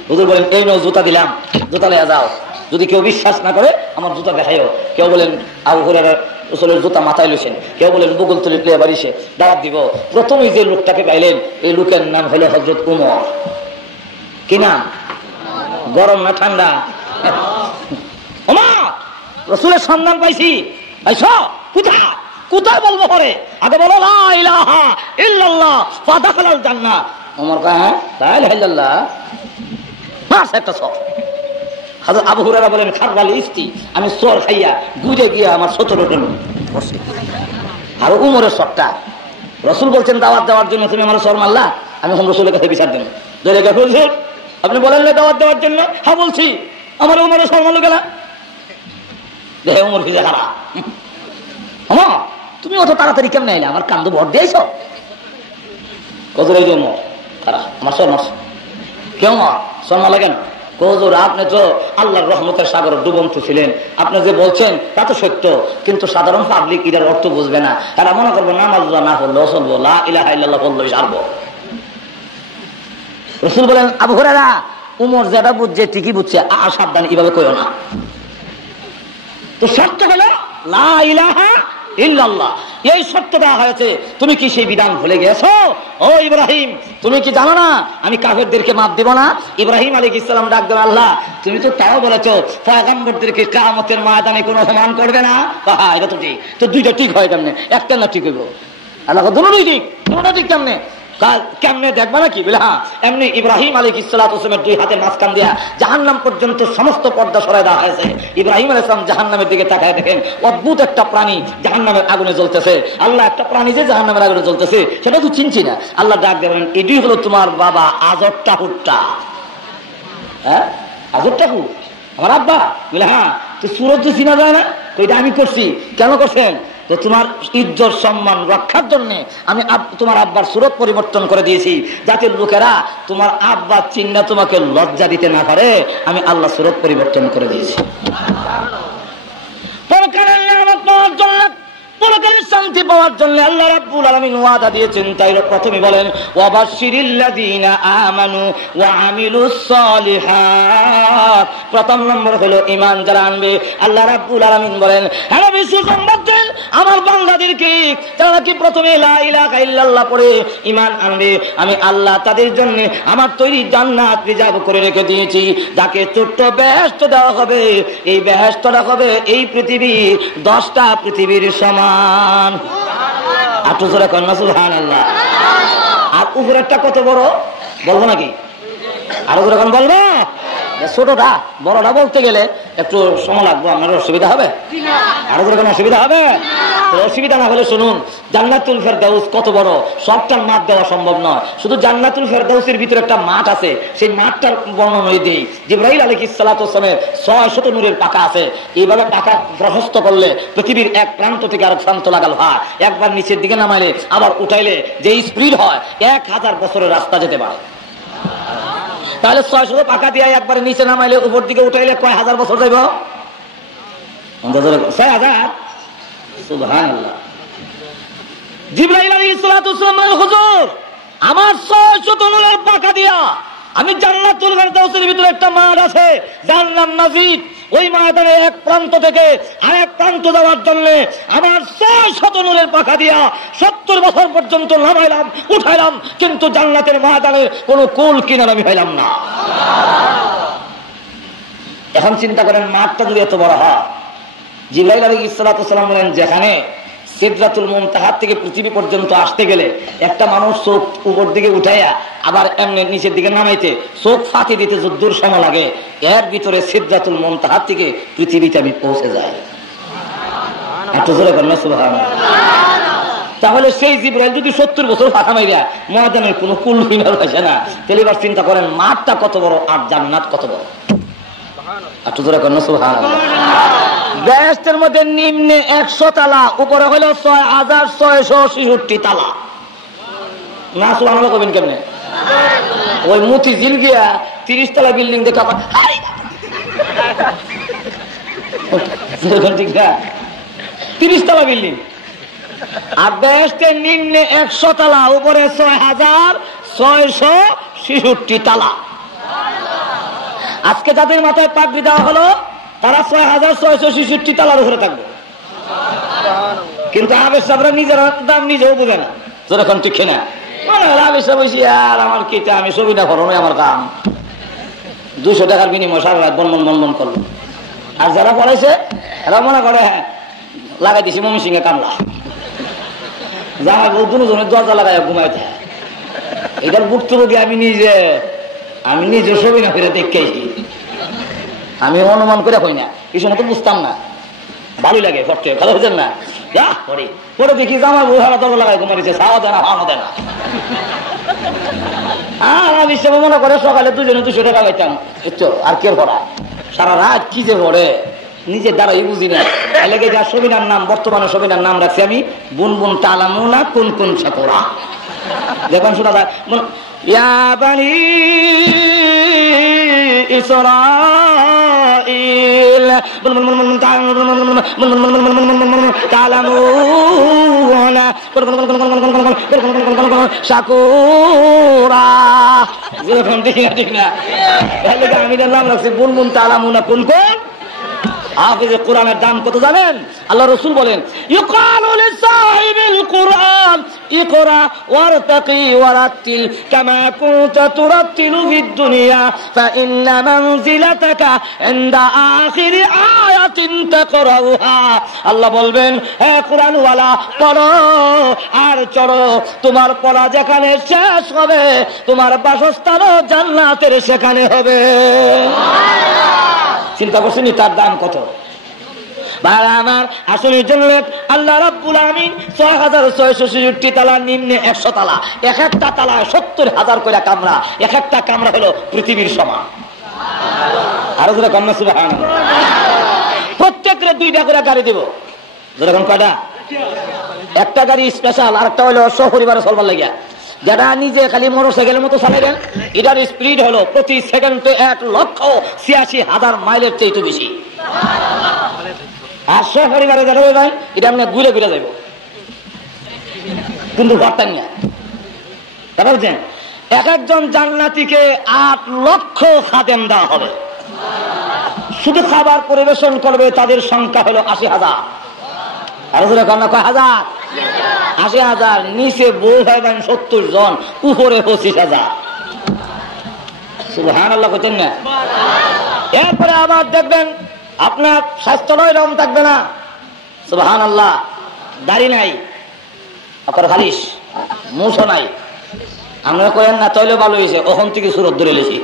হুজুর বলেন, এই নাও জুতা দিলাম, জুতা লইয়া যাও, যদি কেউ বিশ্বাস না করে আমার জুতা দেখাইও। কেউ বলেন আবু হুরায়রা রাসূলের জুতা মাথায় লইছেন, কেউ বলেন বুকুল তুলে প্লে বাড়িছে, দাওয়াত দিব। প্রথমেই যে লোকটাকে পাইলেন, এই লোকের নাম হলো হযরত উমর। কি নাম? গরম না ঠান্ডা? ওমর, রাসূলের সন্ধান পাইছি। পাইছো? কোথায়? কোথায় বলবো পরে? আগে বলো লা ইলাহা ইল্লাল্লাহ ফাদাখালাল জান্নাহ। ওমর কয়, হ্যাঁ লা ইলাহা ইল্লাল্লাহ, বাস একটা সব। হযরত আবু হুরায়রা বলেন, খারবাল ইস্তি, আমি সর খাইয়া গুজে গিয়া আমার 17 জন বসে। আর উমরের সবটা রাসূল বলছেন দাওয়াত দেওয়ার জন্য, তুমি আমার সর মারলা, আমি এখন রাসূলের কাছে বিচার দেব। ধরে গেছে, হুজুর আপনি বলেন না দাওয়াত দেওয়ার জন্য? হ্যাঁ বলছি। আমার উমরের সর মারলো গেলা, দেখে উমর ভিজে হারা। আমা তুমি অত তাড়াতাড়ি কেমন আইলে? আমার কান্দ ভর দিয়েছ কত রে উমর, তারা আমার সর মারছ। কেউ সর মারলা কেন? হুজুর আপনি তো আল্লাহর রহমতের সাগরে ডুবন্ত ছিলেন, আপনি যে বলছেন তা তো সত্য, কিন্তু সাধারণ পাবলিক এটার অর্থ বুঝবে না। তারা মনে করবো নামাজ না পড়লেও চলবো, লা ইলাহা ইল্লাল্লাহ বললেই সারবো। রাসূল বলেন, আবু হুরায়রা উমর যেটা বুঝছে ঠিকই বুঝছে, আর সাবধান এভাবে কইও না। তো শর্ত হলো লা ইলাহা ইল্লাল্লাহ, এই শর্ত দেওয়া হয়েছে। তুমি কি সেই বিধান ভুলে গেছো? ও ইব্রাহিম, তুমি কি জানো না আমি কাফেরদেরকে মাফ দেব না? ইব্রাহিম আলাইহিস সালাম ডাক দেন, আল্লাহ তুমি তো তাও বলেছো পয়গম্বরদেরকে কিয়ামতের ময়দানে কোনো অপমান করবে না। এটা তো ঠিক, তো দুইটা ঠিক হয় কেমনে? একটা না ঠিক হইব? আল্লাহ দুটোই ঠিক, দুটোটা ঠিক কেমনে? কেমনে দেখবা নাকি? বলে হ্যাঁ, এমনি ইব্রাহিম আলাইহিস সালামের দুই হাতের মাঝখান দিয়া জাহান্নাম পর্যন্ত সমস্ত পর্দা সরাই দেওয়া হয়েছে। ইব্রাহিম আলাইহিস সালাম জাহান্নামের দিকে তাকায় দেখেন অদ্ভুত একটা প্রাণী জাহান্নামের আগুনে জ্বলতেছে। আল্লাহ একটা প্রাণী যে জাহান্নামের আগুনে জ্বলতেছে সেটা তো চিনছি না। আল্লাহ ডাক দেবেন, এটাই হলো তোমার বাবা আজর ঠাকুরটা। হ্যাঁ, আজর ঠাকুর আমার আব্বা? বলে হ্যাঁ। তো সুরত তো চিনা যায় না? ওইটা আমি করছি। কেন করছেন? তো তোমার ইজ্জত সম্মান রক্ষার জন্য আমি তোমার আব্বার সুরত পরিবর্তন করে দিয়েছি, যাতে লোকেরা তোমার আব্বা চিন্না তোমাকে লজ্জা দিতে না পারে। আমি আল্লাহ সুরত পরিবর্তন করে দিয়েছি। পরকালের নিয়ামত পাওয়ার জন্য, পরকালের শান্তি পাওয়ার জন্য আল্লাহ রাব্বুল আলামিন ওয়াদা দিয়েছেন। তাই প্রথমে বলেন ওয়াবাশশিরিল্লাযীনা আমানু ওয়া আমিলুস সালিহাত। প্রথম নম্বর হলো ঈমান যারা আনবে। আল্লাহ রাব্বুল আলামিন বলেন, হ্যাঁ বিশ্বসম্রাট আমার বান্দাদেরকে যারা কি প্রথমে লা ইলাহা ইল্লাল্লাহ পড়ে ঈমান আনবে, আমি আল্লাহ তাদের জন্য আমার তৈরি জান্নাত রিজার্ভ করে রেখে দিয়েছি। যাকে ছোট্ট বেহেশত দেওয়া হবে, এই বেহেশতটা হবে এই পৃথিবী 10টা পৃথিবীর সমান। আটো জোরে কন্যা সুবহানাল্লাহ। আর উপরেরটা কত বড় বলবো নাকি? আরো জোরে কোন বলবো? ছোটটা বড়টা বলতে গেলে একটু সময় লাগবে, আপনার অসুবিধা হবে? আরো জোরে কোন অসুবিধা হবে? অসুবিধা না হলে শুনুন, জান্নাতুল ফেরদাউস কত বড়, সবটার মাপ দেওয়া সম্ভব নয়। শুধু জান্নাতুল ফেরদাউসের ভিতরে একটা মাঠ আছে, সেই মাঠটার বর্ণনা দিই। জিবরাইল আলাইহিস সালামের 600 নূরের পাকা আছে। এইভাবে পাকা প্রশস্ত করলে পৃথিবীর এক প্রান্ত থেকে আরেক প্রান্ত লাগাল হয়। একবার নিচের দিকে নামাইলে আবার উঠাইলে যে স্পিড হয় 1000 বছরের রাস্তা যেতে পারে। তাহলে 600 পাকা দিয়ে একবার নিচে নামাইলে উপর দিকে উঠাইলে কয় হাজার বছর যাইব? 6000। সুবহানাল্লাহ। জিবরাইল আলাইহিস সালাম বলেন, হুজুর আমার 600 নূরের পাকা দিয়া আমি জান্নাতুল ফেরদাউসের ভিতরে একটা মাঠ আছে যার নাম মাজিদ। ওই ময়দানে এক প্রান্ত থেকে আরেক প্রান্ত যাওয়ার জন্য আমার 600 নূরের পাখা দিয়া 70 বছর পর্যন্ত নামাইলাম উঠাইলাম, কিন্তু জান্নাতের ময়দানের কোন কুল কিনারা আমি পাইলাম না। এখন চিন্তা করেন মাঠটা যদি এত বড় হয়। জিবরাইল আলাইহিস সালাম বলেন, যেখানে সিদরাতুল মুনতাহা থেকে পৃথিবী পর্যন্ত আসতে গেলে একটা মানুষ চোখ উপর দিকে উঠাইয়া আবার এমনি নিচের দিকে নামাইতে চোখ ফাঁকি দিতে যদ্দূর সময় লাগে, এর ভিতরে সিদরাতুল মুনতাহা থেকে পৃথিবীতে আমি পৌঁছে যায়। তাহলে সেই জিবরাইল যদি 70 বছর ফাঁকা মাইরা ময়দানের কোন কুল কিনারা আসে না, তাহলে এবার চিন্তা করেন মাঠটা কত বড় আর জান্নাত কত বড়। বেহেশতের মধ্যে নিম্নে 100 তালা, উপরে হলো 6666 তালা। না সুবহানাল্লাহ কবেন কেমনে? ওই মুতি জিল গিয়া 30 তলা বিল্ডিং দেখা 30 তলা বিল্ডিং। আর বেহেশতের নিম্নে 100 তালা, উপরে 6666 তালা। আজকে যাদের মাথায় পাগড়ি দেওয়া হলো তারা 6666 তালার উপরে থাকবে, কিন্তু আবেশ সাহেবরা নিজের দাম নিজেও বুঝে না। যেরকম ঠিক না মানে আবেশ সাহেব আর আমার কি, আমি ছবিটা ফরমে আমার কাম 200 টাকার বিনিময় সারা রাত বনবন বনবন করলো। আর যারা পড়াইছে এরা মনে করে হ্যাঁ লাগাই দিছি মমি সিংহে কামলা, জামাই দুজনের দরজা লাগাই ঘুমাইতে। এটার ভুক্তভোগী আমি নিজে ছবি না করে দেখেছি। আমি অনুমান করে হই না, এই সময় তো বুঝতাম না, ভালোই লাগে পড়তে, ভালো হয়েছেন না পরে পরে দেখি জামাই বউহারা দরজা লাগাই ঘুমাইছে, খাওয়া দেয় না খাওয়ানো দেয় না। আর আমি হিসেবে মনে করে সকালে দুজনে 200 টাকা পাইতাম, আর কে পড়া সারা রাত কি যে পড়ে নিজের দ্বারাই বুঝি না। এলাকায় যা সবিনার নাম, বর্তমানে সবিনার নাম রাখছি আমি বুনবুন টালামুনা কোন কোন সাকোরা। দেখুন শোনা যায় ইয়া বানি ইসরাঈল তা'লামুনা শাকুরা। যেরকম ঠিক না, তাহলে আমি নাম রাখছি বুনবুন তা'লামুনা কোন কোন। হাফেজে কোরআনের দাম কত জানেন? আল্লাহ রাসূল বলেন, ইউকালু লিসাহিবিল কুরআন ইকরা ওয়ারতাকি ওয়ারাতিল কামা কুনতা তুরাতিলু ফিদ দুনিয়া ফাইন্না মানজিলাতাকা ইনদা আখিরি আয়াতিন তাকরাউহা। আল্লাহ বলবেন, হে কোরআন ওয়ালা, পড়ো আর চড়ো, তোমার পড়া যেখানে শেষ হবে তোমার বাসস্থানও জান্নাতের সেখানে হবে। চিন্তা করছেন তার দাম কত? ভাইরা আমার, আসলে জানলেন আল্লাহ রাব্বুল আমিন ৬৬৬৬ তালা, নিম্নে ১০০ তালা, এক একটা তালা ৭০,০০০ করে কামরা, এক একটা কামরা হলো পৃথিবীর সমান। আরো যেটা কন্যা সুবহানাল্লাহ। প্রত্যেকের 2টা করে গাড়ি দেব। যেরকম কয়টা? একটা গাড়ি স্পেশাল, আর একটা হলো সপরিবারে চলবার লাগিয়া, যেটা নিজে খালি মোটরসাইকেলের মতো চালাইবেন। এটার স্পিড হলো প্রতি সেকেন্ডে ১,৮৬,০০০ মাইলের চেয়ে বেশি। আর সপরিবারে যারা যাবেন এটা আপনি ঘুরে ঘুরে যাব, কিন্তু ঘরটা নিয়ে বুঝছেন। এক একজন জান্নাতীকে ৮ লক্ষ খাদেম দেওয়া হবে, শুধু খাবার পরিবেশন করবে। তাদের সংখ্যা হলো ৮০,০০০। আর কয় হাজার? ৮০,০০০। নিচে বউ হবেন ৭০ জন, উপরে ২৫,০০০। সুবহানাল্লাহ করছেন না? এরপরে আবার দেখবেন আপনার স্বাস্থ্যটাও এরকম থাকবে না। সুবহানাল্লাহ। দাড়ি নাই, আপনার হালিশ, মুছো নাই। আমরা করেন না তাইলে ভালো হয়েছে, ওখান থেকে সুরত ধরে লেছি।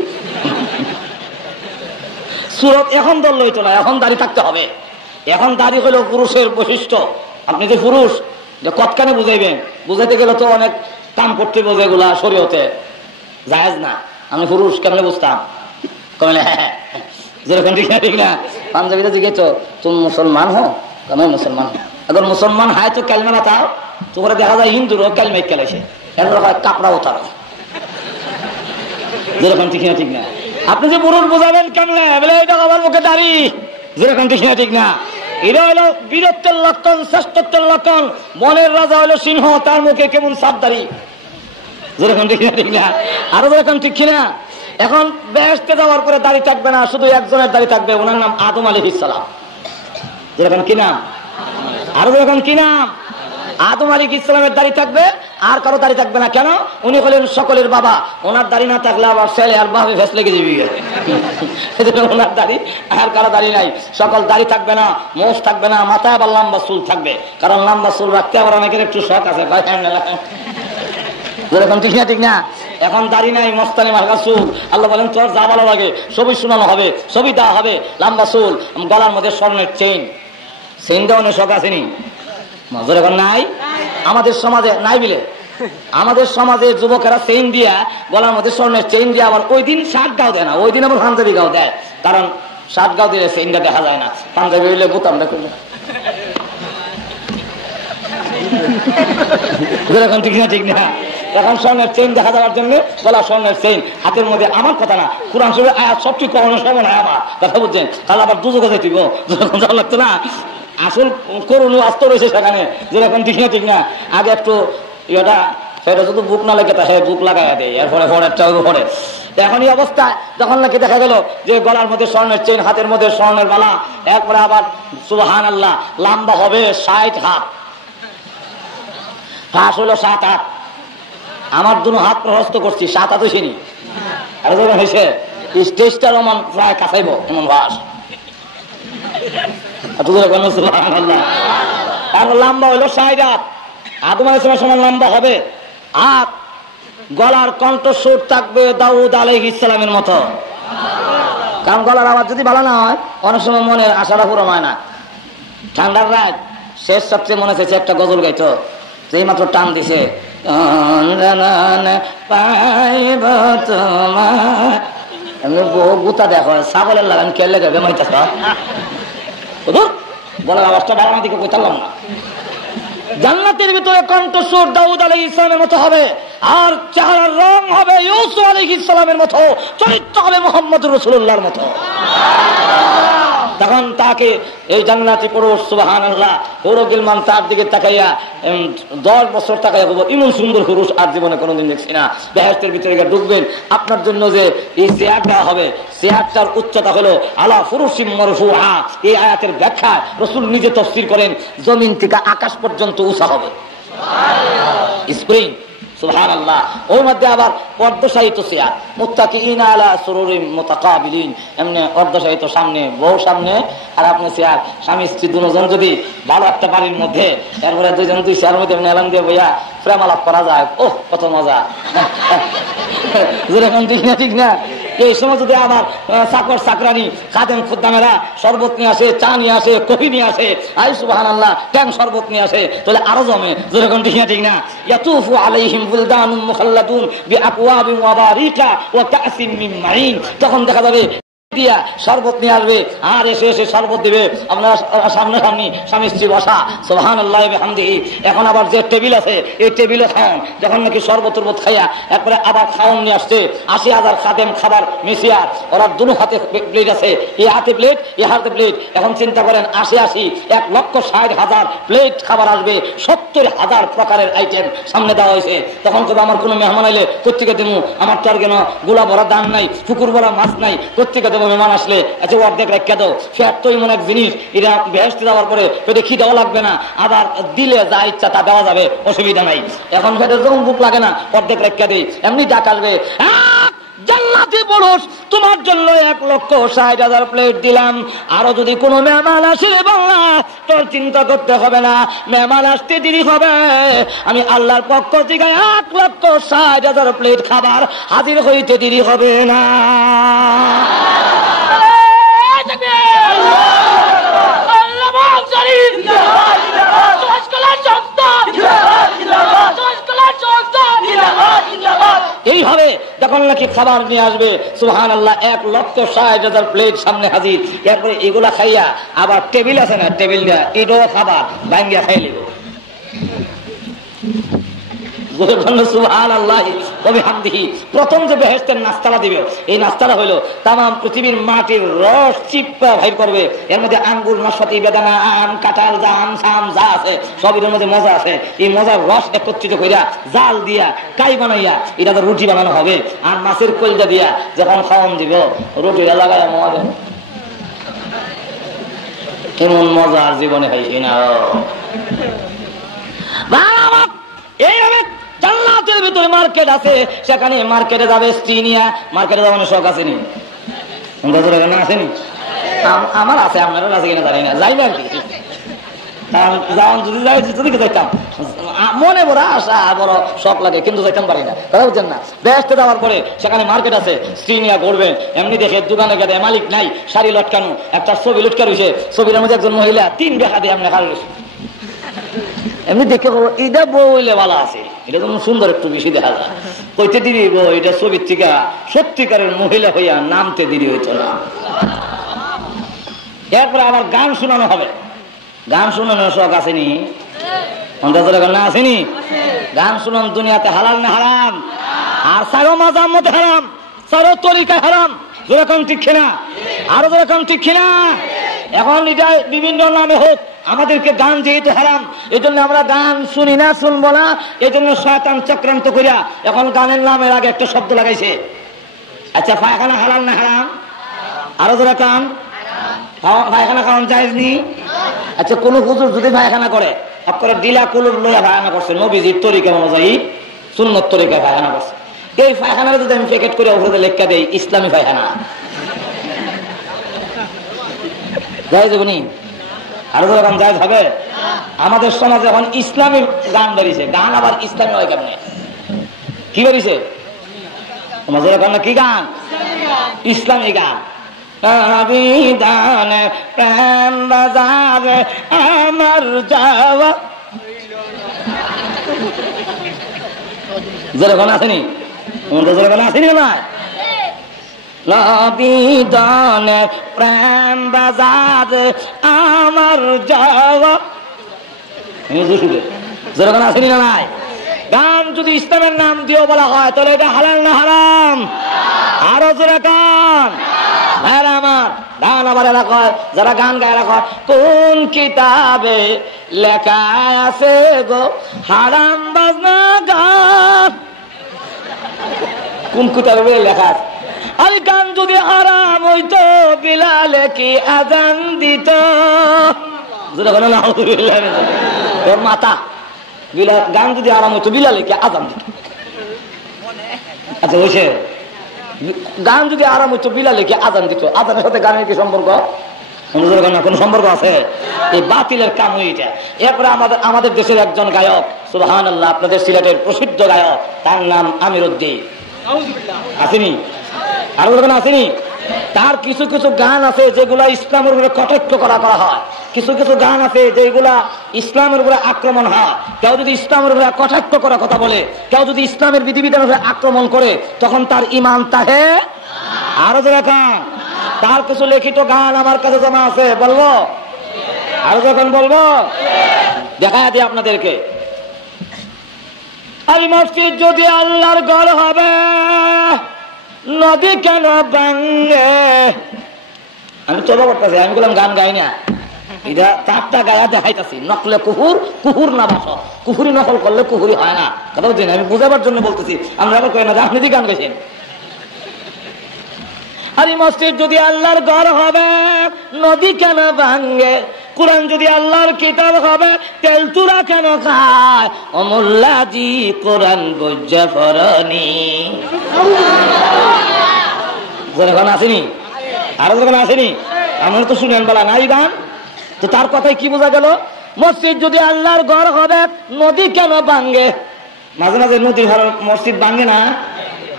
সুরত এখন ধরলে হইতো না, এখন দাড়ি থাকতে হবে। এখন দাড়ি হলো পুরুষের বৈশিষ্ট্য। আপনি যে পুরুষ, যে কতখানে বুঝাইবেন, বুঝাইতে গেলে তো অনেক কাম করতে বোঝে, এগুলা শরীয়তে জায়েজ না। আমি পুরুষ কেমনে বুঝতাম? কমলে হ্যাঁ, যেরকম ঠিক না। পাঞ্জাবিটা জিজ্ঞেস, তুমি মুসলমান হো? আমি মুসলমান। এখন মুসলমান হায় তো ক্যালমা না তাও, তোমরা দেখা যায় হিন্দুরও ক্যালমাই খেলাইছে, এরপর হয় কাপড়াও তারা। যেরকম ঠিক না। আপনি যে পুরুষ বোঝাবেন কেমনে, বলে এটা আমার মুখে দাড়ি, যেরকম ঠিক না। এটা হলো বীরত্বের লক্ষণ, শ্রেষ্ঠত্বের লক্ষণ। মনের রাজা হলো সিংহ, তার মুখে কেমন সাপ দাড়ি, যেরকম ঠিক না। আরো যেরকম ঠিক কিনা। এখন বেহেশতে যাওয়ার পরে দাড়ি থাকবে না, শুধু একজনের দাড়ি থাকবে, ওনার নাম আদম আলাইহিস সালাম। যেরকম কি নাম? আরো যেরকম কি নাম? আদম আলাইহিস সালামের দাড়ি থাকবে, আর কারো দাড়ি থাকবে না। কেন? উনি হলেন সকলের বাবা। ওনার দাড়ি না থাকলে আবার ছেলে আর বাপে ফেস লেগে যাবি। ওনার দাড়ি আর কারো দাড়ি নাই। সকল দাড়ি থাকবে না, মোষ থাকবে না, মাথায় আবার লম্বা চুল থাকবে। কারণ লম্বা চুল রাখতে আবার অনেকের একটু শখ আছে। যেরকম ঠিক না। এখন দাড়ি নাই, মস্তানি মার্কা চুল। আল্লাহ বলেন, তোর যা ভালো লাগে সবই শোনানো হবে, সবই দেওয়া হবে। লম্বা চুল, গলার মধ্যে স্বর্ণের চেইন। চেইন দেওয়ানোর শখ আসেনি? এখন নাই আমাদের সমাজে, নাই বিলে আমাদের সমাজে যুবকেরা চেইন দিয়া, গলার মধ্যে স্বর্ণের চেইন দিয়া, আবার ওই দিন শার্ট গাও দেয় না, ওই দিন আবার পাঞ্জাবি গাও দেয়। কারণ শার্ট গাও দিলে চেইনটা দেখা যায় না, পাঞ্জাবি হইলে বোতামটা করবে। ঠিক না। এখন স্বর্ণের চেইন দেখা যাওয়ার জন্য গলা স্বর্ণের চেইন, হাতের মধ্যে। আমার কথা না, কোরআন শরীফের আয়াত সবটি কখনো সমান হয় আমার কথা, বুঝছেন? তাহলে আবার দুজকে যাইব, যখন যাওয়া লাগতো না। আসল করুন আস্ত রয়েছে সেখানে, যেরকম ঠিক না। আগে একটু ইয়েটা সেটা শুধু বুক না লেগে তাহলে বুক লাগাই দেয়, এরপরে পরেরটা পরে। এখন এই অবস্থায় যখন নাকি দেখা গেল যে গলার মধ্যে স্বর্ণের চেইন, হাতের মধ্যে স্বর্ণের মালা, এরপরে আবার সুবহানাল্লাহ লম্বা হবে ৬০ হাত, ফাঁস হলো ৭ হাত। আমার দুনো হাত প্রহস্ত করছি, ৭ হাত হয়েছিনি। আর যখন হয়েছে স্টেজটা রমান প্রায় কাছাইব এমন ফাঁস। আর লম্বা হইলো ৬০ হাত। আদম আলাইহিস সালামের সমান লম্বা হবে। আর গলার কণ্ঠস্বর থাকবে দাউদ আলাইহিস সালামের মতো। কারণ গলার আওয়াজ যদি ভালো না হয়, অনেক সময় মনের আশাটা পুরো হয় না। ঠান্ডার রাত শেষ সবচেয়ে মনে চাইছে একটা গজল গাইতো, যেই মাত্র টান দিছে, পাইব তোমার। এমনি গুতা দেখো, ছাগলের লাগান কেলে যাবে মাইতাছ, বলার আওয়াজটা ভালো না দিকে কোথালাম না। জান্নাতের ভিতরে কণ্ঠস্বর দাউদ আলাইহিস সালামের মতো হবে। আর চেহারার রং হবে ইউসুফ আলাইহিস সালামের মতো, চরিত্র হবে মুহাম্মদুর রাসূলুল্লাহর মতো। তখন তাকে এই জান্নাতি পুরুষ সুবহানাল্লাহ পুরো গিলমান তার দিকে তাকাইয়া 10 বছর তাকাইয়া বলবো, এমন সুন্দর পুরুষ আর জীবনে কোনোদিন দেখছি না। বেহেশতের ভিতরে ঢুকবেন, আপনার জন্য যে এই চেয়ার দেওয়া হবে, চেয়ারটার উচ্চতা হলো আলা ফুরুশিম মারফুআ। এই আয়াতের ব্যাখ্যা রাসূল নিজে তাফসীর করেন, জমিন থেকে আকাশ পর্যন্ত উঁচা হবে স্প্রিং। সুবহানাল্লাহ। ওর মধ্যে আবার অর্ধশায়িত চেয়ার, মুত্তাকিইনা আলা সুরুরিম মুতাকাবিলিন, এমনি অর্ধশায়িত, সামনে বউ সামনে আর আপনি চেয়ার, স্বামী স্ত্রী দুজন যদি ভালো একটা বাড়ির মধ্যে, তারপরে দুইজন দুই চেয়ার মধ্যে এলান দিয়ে বইয়া প্রেম আলাপ করা যায়, ওহ কত মজা। যেরকম ঠিক না? এই সময় যদি আবার চাকর চাকরানি খাদেম খুদ্দামেরা শরবত নিয়ে আসে, চা নিয়ে আসে, কফি নিয়ে আসে, আই সুবহানাল্লাহ ট্যাং শরবত নিয়ে আসে, তাহলে আরো জমে। যেরকম ঠিক না? ইয়াতুফু আলাইহিম বুলদানুন মুখাল্লাদুন বিআকওয়াবিন ওয়া বারিকা ওয়া কাসিম মিন মাইন। তখন দেখা যাবে দিয়া শরবত নিয়ে আসবে, আর এসে এসে শরবত দিবে, আপনার সামনে সামনে স্বামী স্ত্রী বসা। সুবহানাল্লাহি ওয়া বিহামদিহি। এখন আবার যে টেবিল আছে, এই টেবিলে খাওন, যখন নাকি শরবত টরবত খাইয়া একবারে আবার খাওন নিয়ে আসছে, 80,000 খাদেম খাবার মিশিয়ার, ওরা দুনো হাতে প্লেট আছে, এই হাতে প্লেট এই হাতে প্লেট। এখন চিন্তা করেন 80 1,60,000 প্লেট খাবার আসবে, 70,000 প্রকারের আইটেম সামনে দেওয়া হয়েছে। তখন কবে আমার কোনো মেহমান আইলে কোত্থেকে দেবো, আমার তো আর কেন গোলা ভরা দান নাই, পুকুর ভরা মাছ নাই, কোত্থেকে দেবো? মেহমান আসলে আচ্ছা অর্ধেক রেখে দাও। ফ্যাট তো এমন এক জিনিস, এটা বেহেশতে যাওয়ার পরে পেটে খিদেও লাগবে না, আবার দিলে যা ইচ্ছা তা দেওয়া যাবে, অসুবিধা নাই। এখন পেটে যখন ভুক লাগে না, অর্ধেক রেখে দিই, এমনি ডাক আসবে, জান্নাতি পুরুষ তোমার জন্য 1,60,000 প্লেট দিলাম, আরো যদি কোনো মেহমান আসে বাংলা তোর চিন্তা করতে হবে না, মেহমান আসতে দেরি হবে, আমি আল্লাহর পক্ষ থেকে 1,60,000 প্লেট খাবার হাজির হইতে দেরি হবে না। এইভাবে যখন নাকি খাবার নিয়ে আসবে, সুবহানাল্লাহ 1,60,000 প্লেট সামনে হাজির। এরপরে এগুলা খাইয়া আবার টেবিল আছে না, টেবিল দেয়া এটাও খাবার ভাঙ্গিয়া খাই লিব। প্রথম যে বেহেশতের নাস্তাটা দিবে, এই নাস্তাটা হইলো তামাম পৃথিবীর মাটির রস চিপা ভাই করবে, এর মধ্যে আঙ্গুর, নাশপাতি, বেদানা, আম, কাঁঠাল, জাম, সাম যা আছে সব এর মধ্যে মজা আছে। এই মজার রস একত্রিত কইরা জাল দিয়া কাই বানাইয়া এটা তো রুটি বানানো হবে, আর মাছের কলজা দিয়া যখন খাওয়ান দিব রুটি লাগায় মজা, এমন মজা আর জীবনে হয়েছে না। এইভাবে জান্নাতের ভিতরে মার্কেট আছে, সেখানে মার্কেটে যাবে স্ত্রী নিয়ে, মার্কেটে যাওয়ার শখ আসেনি? আসেনি? আমার আছে, আপনারও আছে কিনা জানি না, যাই না আর কি। যদি যাইতাম মনে বড় আশা, বড় শখ লাগে, কিন্তু যাইতাম পারি না, কথা বুঝছেন না? বেহেশতে যাওয়ার পরে সেখানে মার্কেট আছে, স্ত্রী নিয়ে ঘুরবেন, এমনি দেখে দোকানে গেলে মালিক নাই, শাড়ি লটকানো, একটা ছবি লটকা রয়েছে, ছবির মধ্যে একজন মহিলা 3 টাকা দিয়ে এমনি খাল রয়েছে, এমনি দেখে এটা বউ হইলে ভালো আছে, এটা যেমন সুন্দর একটু বেশি দেখা যায়, কইতে দিবি বউ এটা ছবির থেকে সত্যিকারের মহিলা হইয়া নামতে দেরি হইতো না। এরপরে আবার গান শোনানো হবে, গান শোনানোর শখ আসেনি? না আসেনি? গান শুনান দুনিয়াতে হালাল না হারাম? আর সারো মাজার মধ্যে হারাম, সারো তরিকায় হারাম, যেরকম ঠিক কিনা? আরো যেরকম ঠিক কিনা? এখন এটা বিভিন্ন নামে হোক, আমাদেরকে গান যেহেতু হারাম, এই জন্য আমরা গান শুনি না, শুনবো না, এই জন্য শয়তান চক্রান্ত করিয়া এখন গানের নামের আগে একটা শব্দ লাগাইছে। আচ্ছা পায়খানা হালাল না হারাম? আরো যেরকম পায়খানা খাওয়ান জায়েজ নি? আচ্ছা কোন হুজুর যদি পায়খানা করে, আপনারা ডিলা কুলুর লইয়া পায়খানা করছে, নবীজির তরিকা অনুযায়ী সুন্নত তরিকায় পায়খানা করছে, এই পায়খানার যদি আমি প্যাকেট করে উপরে লেখা দেই ইসলামী পায়খানা, জায়েজ হবে নি? আরো যেরকম জায়েজ হবে? আমাদের সমাজে এখন ইসলামী গান বেরিয়েছে, গান আবার ইসলামী হয় কেমনে? কি বেরিয়েছে আমাদের এখন? কি গান? ইসলামী গান। প্রেম বাজারে আমার যাওয়া, যেরকম আসেনি? যেরকম আসেনি না? নবীদানে প্রেম বাজারে আমার যাওয়া, যেরকম আসেনি না? নাই গান যদি ইসলামের নাম দিয়েও বলা হয় তাহলে এটা হালাল না হারাম? আরো জোরে গান। আমার গান আমার এলাকায় যারা গান গায়ে রাখা, কোন কিতাবে লেখা আছে গো হারাম বাজনা গান? কোন কিতাবে লেখা আছে? আরে গান যদি হারাম হইতো বিলালে কি আজান দিত? তোর মাতা গান যদি হারাম হইতো বিলালে কি আজান দিত? আচ্ছা বলছে গান যদি আরাম হইতো বিলালে কি আজান দিত? আজানের সাথে গানের কি সম্পর্ক? কোন সম্পর্ক আছে? এই বাতিলের কাম এটা। এরপরে আমাদের দেশের একজন গায়ক, সুবহানাল্লাহ, আপনাদের সিলেটের প্রসিদ্ধ গায়ক, তার নাম আমির উদ্দিন, আসেনি? আরো যখন আসেনি, তার কিছু কিছু গান আছে যেগুলা ইসলামের উপরে কটাক্ষ করা হয়, কিছু কিছু গান আছে যেগুলা ইসলামের উপরে আক্রমণ হয়। কেউ যদি ইসলামের উপরে কটাক্ষ করা কথা বলে, কেউ যদি ইসলামের বিধিবিধানের উপরে আক্রমণ করে, তখন তার ইমান তাহে আরো দেখা। তার কিছু লিখিত গান আমার কাছে জমা আছে, বলবো? আরো যখন বলবো দেখা দিই আপনাদেরকে। এই মসজিদ যদি আল্লাহর ঘর হবে, নবী কেন ভাঙে? আমি চলো করতেছি, আমি বললাম গান গাই না, এটা চারটা গায়া দেখাইতেছি। নকলে কুহুর, কুহুর না বাস, কুহুরি নকল করলে কুহুরি হয় না। কথা বলছি আমি বুঝাবার জন্য বলতেছি, আমরা আবার কই না যে আপনি গান গাইছেন। আরে মসজিদ যদি আল্লাহর ঘর হবে, নবী কেন ভাঙে? কোরআন যদি আল্লাহর কিতাব হবে, তেল তুরা কেন খায়? অমুল্লাজি কোরআন বজ্জা ফরনি। যখন আসেনি, আরো যখন আসেনি, আমরা তো শুনেন বলা নাই গান। তো তার কথায় কি বোঝা গেল? মসজিদ যদি আল্লাহর ঘর হবে, নদী কেন ভাঙে? মাঝে মাঝে নদী মসজিদ ভাঙে না?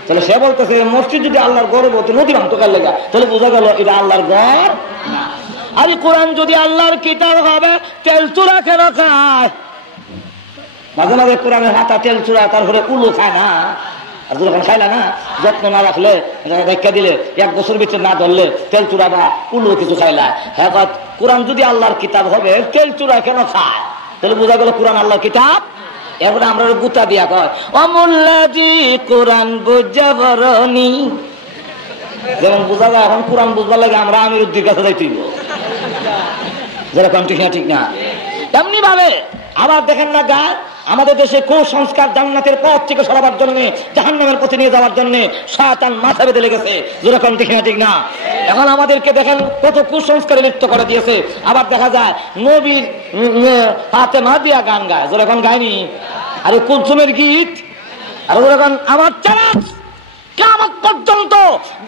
তাহলে সে বলতেছে মসজিদ যদি আল্লাহর ঘর বলতে নদী ভাঙতো কার লেগা? তাহলে বোঝা গেল এটা আল্লাহর ঘর না। আরে কোরআন যদি আল্লাহর কিতাব হবে, তেল চূড়া কেন খায়? মাঝে মাঝে কোরআনের হাতা তেল চূড়া, তারপরে উলু খায় না? আর যখন খাইলা না, যত্ন না রাখলে, দেখা দিলে, এক বছর ভিতরে না ধরলে তেল চূড়া বা উলু কিছু খাইলা। হ্যাঁ, কোরআন যদি আল্লাহর কিতাব হবে, তেল চূড়া কেন খায়? তাহলে বোঝা গেল কোরআন আল্লাহর কিতাব। এরপরে আমরা গুতা দিয়া কয় অমুল্লাজি কোরআন বুঝা বরনি। যেমন বোঝা যায় এখন কোরআন বুঝবার লাগে আমরা আমির উদ্দির কাছে যাইতে যেরকম, ঠিক না? ঠিক না? এমনি ভাবে আবার দেখেন না গা, আমাদের দেশে কুসংস্কার জান্নাতের পথ থেকে সরাবার জন্য, জাহান্নামের পথে নিয়ে যাওয়ার জন্য শয়তান মাথা বেঁধে লেগেছে। যেরকম, ঠিক না? ঠিক না? এখন আমাদেরকে দেখেন কত কুসংস্কারে লিপ্ত করে দিয়েছে। আবার দেখা যায় নবীর ফাতেমা দিয়া গান গায়, যেরকম গায়নি। আরে কুলসুমের গীত, আর যেরকম আমার চালাক কিয়ামত পর্যন্ত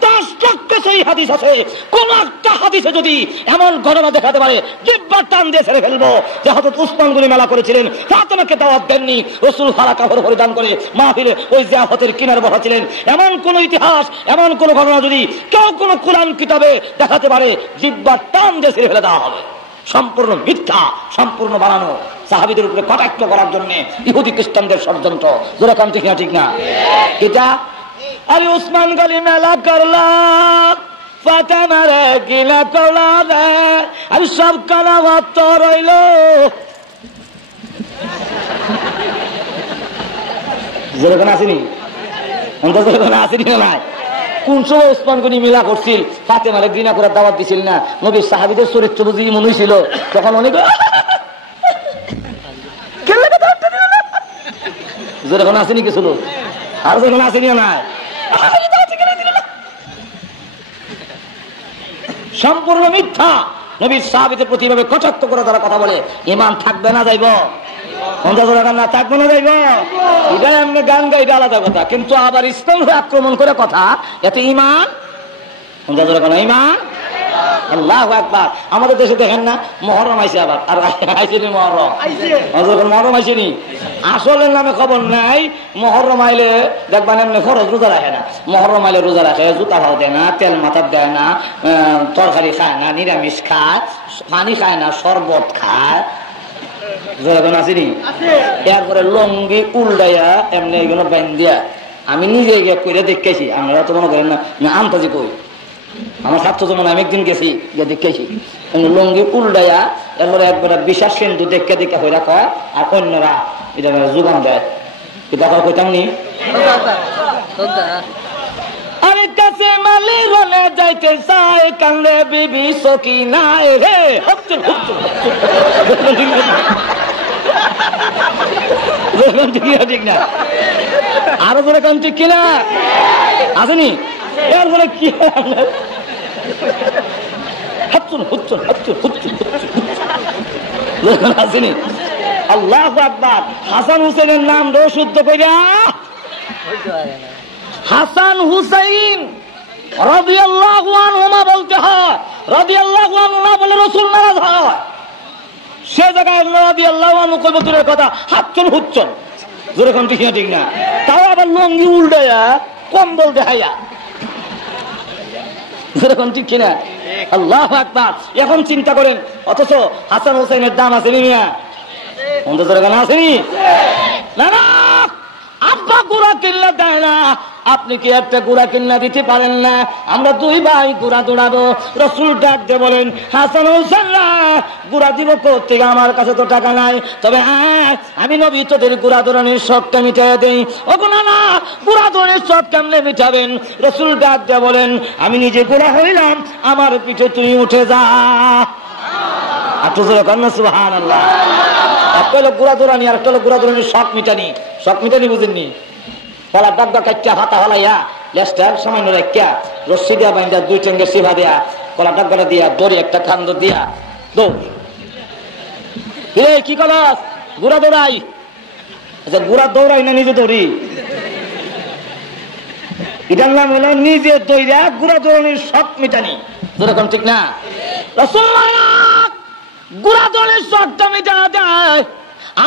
10 লক্ষ সেই হাদিস আছে। কোন একটা হাদিসে যদি এমন ঘটনা দেখাতে পারে, জিহ্বার টান দিয়ে ছেড়ে ফেলবো। যে হযরত উসমান গনি মেলা করেছিলেন, ফাতেমাকে দাওয়াত দেননি, রাসূল ফারা কাপড় পরিধান করে মাহফিলে ওই জিয়াফতের কিনারে বসা ছিলেন, এমন কোন ইতিহাস, এমন কোন ঘটনা যদি কেউ কোন কোরআন কিতাবে দেখাতে পারে, জিহ্বার টান দিয়ে ছেড়ে ফেলে দেওয়া হবে। সম্পূর্ণ মিথ্যা, সম্পূর্ণ বানানো, সাহাবীদের উপরে কটাক্ষ করার জন্য ইহুদি খ্রিস্টানদের ষড়যন্ত্র। যেরকম, ঠিক না? ঠিক না? এটা আরে উসমান গনি মেলা করলা, ফাতেমার গিলা করলা, আরে সব কালা ভাত রইল। যেরকম আসেনি, যেরকম আসেনি না? কোন সময় উসমান গনি মিলা করছিল, ফাতেমারে ঘৃণা করার দাওয়াত দিছিল না? নবীর সাহাবীদের চরিত্র বুঝি মনে ছিল, তখন অনেক যেরকম আসেনি কিছু লোক, আর যখন আসেনি না সম্পূর্ণ মিথ্যা। নবীর সাহাবীদের প্রতি ভাবে কটাক্ষ করে তারা কথা বলে, ঈমান থাকবে না যাইব? না থাকবে না যাইব? এটা এমনি গান গাইবে আলাদা কথা, কিন্তু আবার ইসলাম আক্রমণ করে কথা, এতে ঈমান ঈমান। আল্লাহু আকবার। আমাদের দেশে দেখেন না মহরম আইছে, আবার আর আইসেনি মহরম, মহরম আইসেনি। আসলের নামে খবর নাই। মহরম আইলে দেখবেন এমনি খরচ রোজা রাখে না। মহরম আইলে রোজা রাখে, জুতা ভাও দেয় না, তেল মাথার দেয় না, তরকারি খায় না, নিরামিষ খায়, পানি খায় না, শরবত খায়। যেরকম আসেনি। এরপরে লঙ্গি উল্টাইয়া এমনি এগুলো বাইন দিয়া, আমি নিজে গিয়ে কইরা দেখেছি। আমরা তো মনে করেন না আন্তাজি কই, আমার ছাত্র যেমন আমি একদিন গেছি গিয়ে দেখেছি লঙ্গি উল্টাইয়া, এরপরে একবার বিশ্বাস সিন্ধু দেখে দেখে হয়ে রাখা, আর অন্যরা এটা যোগান দেয়। কথা কইতাম নি আরে কাছে মালি রলে যাইতে চাই কান্দে বিবি সকি নাই রে ঠিক না আরো ধরে কান ঠিক কিনা আসেনি এর বলে কি আসেনি আল্লাহু আকবার হাসান হুসেনের নাম শুদ্ধ কইরা হাসান হুসাইন রাদিয়াল্লাহু আনহুমা বলতে হয়, রাদিয়াল্লাহু আনহু না বলে রাসূল নারাজ হয়। সে জায়গায় রাদিয়াল্লাহু আনহু কইব দূরের কথা, হাতচল হুচ্চল জোরে কোন ঠিক না ঠিক না, তাও আবার লঙ্গি উল্টায়া কম্বল দেখাইয়া জোরে কোন ঠিক কিনা। আল্লাহু আকবার। এখন চিন্তা করেন, অথচ হাসান হুসাইনের দাম আছে মিয়া, অন্তত জোরে আসেনি না না। আব্বা গুড়া কিল্লা দেয় না, আপনি কি একটা গুড়া কিল্লা দিতে পারেন না? আমরা দুই ভাই গুড়া দৌড়াবো। রাসূল ডাক দিয়ে বলেন, হাসান হোসেন গুড়া দিব কোত্থেকে, আমার কাছে তো টাকা নাই, তবে হ্যাঁ আমি নবী তোদের গুড়া দৌড়ানোর শখটা মিটাই দেই। ওগো না না, গুড়া দৌড়ানোর শখ কেমনে মিটাবেন? রাসূল ডাক দিয়ে বলেন, আমি নিজে গুড়া হইলাম, আমার পিঠে তুই উঠে যা। সুবহানাল্লাহ। একটা হলো গুড়া দৌড়ানি, আর একটা হলো গুড়া দৌড়ানির শখ মিটানি। শখ মিটানি বুঝেননি? কলা ডাক্কা কাটটা হাতা হলাইয়া লেস্টার সামান্য রেখা রশ্মি দিয়া বাইন্দা দুই টেঙ্গের সিভা দিয়া কলা ডাক্কাটা দিয়া দড়ি একটা খান্দ দিয়া দৌড়। কি কলাস? গুড়া দৌড়াই। আচ্ছা গুড়া দৌড়াই না নিজে দৌড়ি? এটার নাম হলো নিজে দৌড়া গুড়া দৌড়ানির শখ মিটানি। যেরকম ঠিক না? রাসূলুল্লাহ গুড়া দৌড়ের শখটা মিটা দেয়।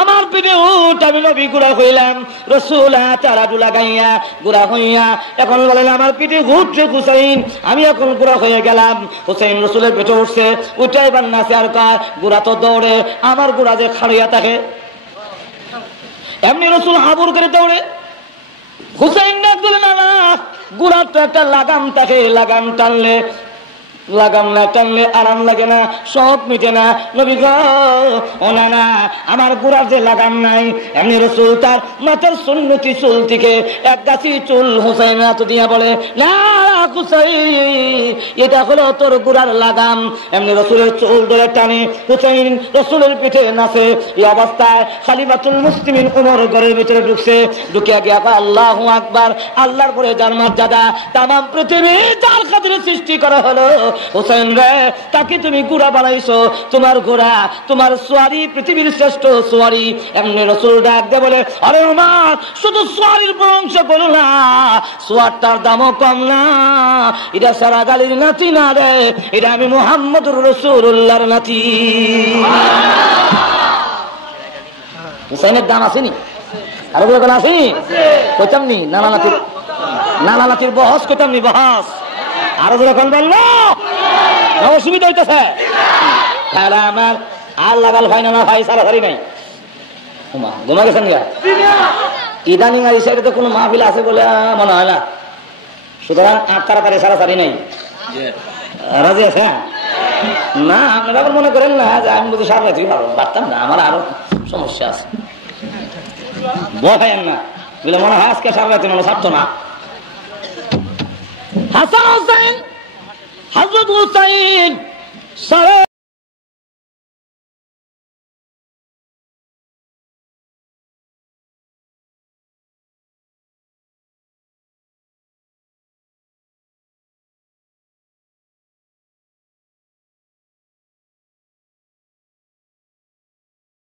আমার পিঠে উঠ, আমি নবী গুড়া হইলাম। রাসূল তারাডু লাগাইয়া গুড়া হইয়া এখন বলেন আমার পিঠে উঠছে হুসাইন, আমি এখন গুড়া হয়ে গেলাম। হুসাইন রাসূলের পেটে উঠছে, উঠাই বান্নাছে আর কয় গুড়া তো দৌড়ে, আমার গুড়া যে খাড়িয়া থাকে। এমনি রাসূল হাবুর করে দৌড়ে। হুসাইন ডাক দিলেন, না না, গুড়ার তো একটা লাগাম থাকে, লাগাম টানলে লাগাম না টানলে আরাম লাগে না, সব মিটে না। নবী গো ও না না, আমার গুড়ার যে লাগাম নাই। এমনি রাসূল তার মাথার সুন্নতি চুল থেকে এক গাছি চুল হুসাইন হাত দিয়া বলে, না হুসাইন, এটা হলো তোর গুড়ার লাগাম। এমনি রাসূলের চুল ধরে টানে, হুসাইন রাসূলের পিঠে নাচে। এই অবস্থায় খলিফাতুল মুসলিমিন ওমর ঘরের ভিতরে ঢুকছে। ঢুকিয়া গিয়া কয় আল্লাহু আকবার, আল্লাহর পরে যার মর্যাদা, তামাম পৃথিবী যার খাতিরে সৃষ্টি করা হলো, হুসাইন রে তাকে তুমি গুড়া বানাইছো, তোমার ঘোড়া, তোমার সোয়ারি পৃথিবীর শ্রেষ্ঠ সোয়ারি। এমনি রাসূল ডাক দিয়ে বলে, আরে ওমর, শুধু সোয়ারির প্রশংসা করো না, সোয়ারটার দামও কম না। এটা সারা গালির নাতি না রে, এটা আমি মুহাম্মদুর রাসূলুল্লাহর নাতি। হুসাইনের দাম আসেনি? আরো বলে আসেনি? কইতাম নি নানা নাতির বহস কইতাম নি বহস। আরো যখন বললো অসুবিধা হইতেছে, আমার আর লাগাল ভাই না ভাই সারাসারি নাই। ঘুমা গেছেন গা? ইদানিং আর এই সাইডে তো কোনো মাহফিল আছে বলে মনে হয় না, সুতরাং আর তাড়াতাড়ি সারাসারি নাই। রাজি আছে না? আপনারা মনে করেন না যে আমি বুঝি সারা থেকে পারতাম না, আমার আরো সমস্যা আছে। বলেন না বলে মনে হয় আজকে সারা রাতে মনে ছাড়তো না। হাসান হুসাইন, হযরত হুসাইন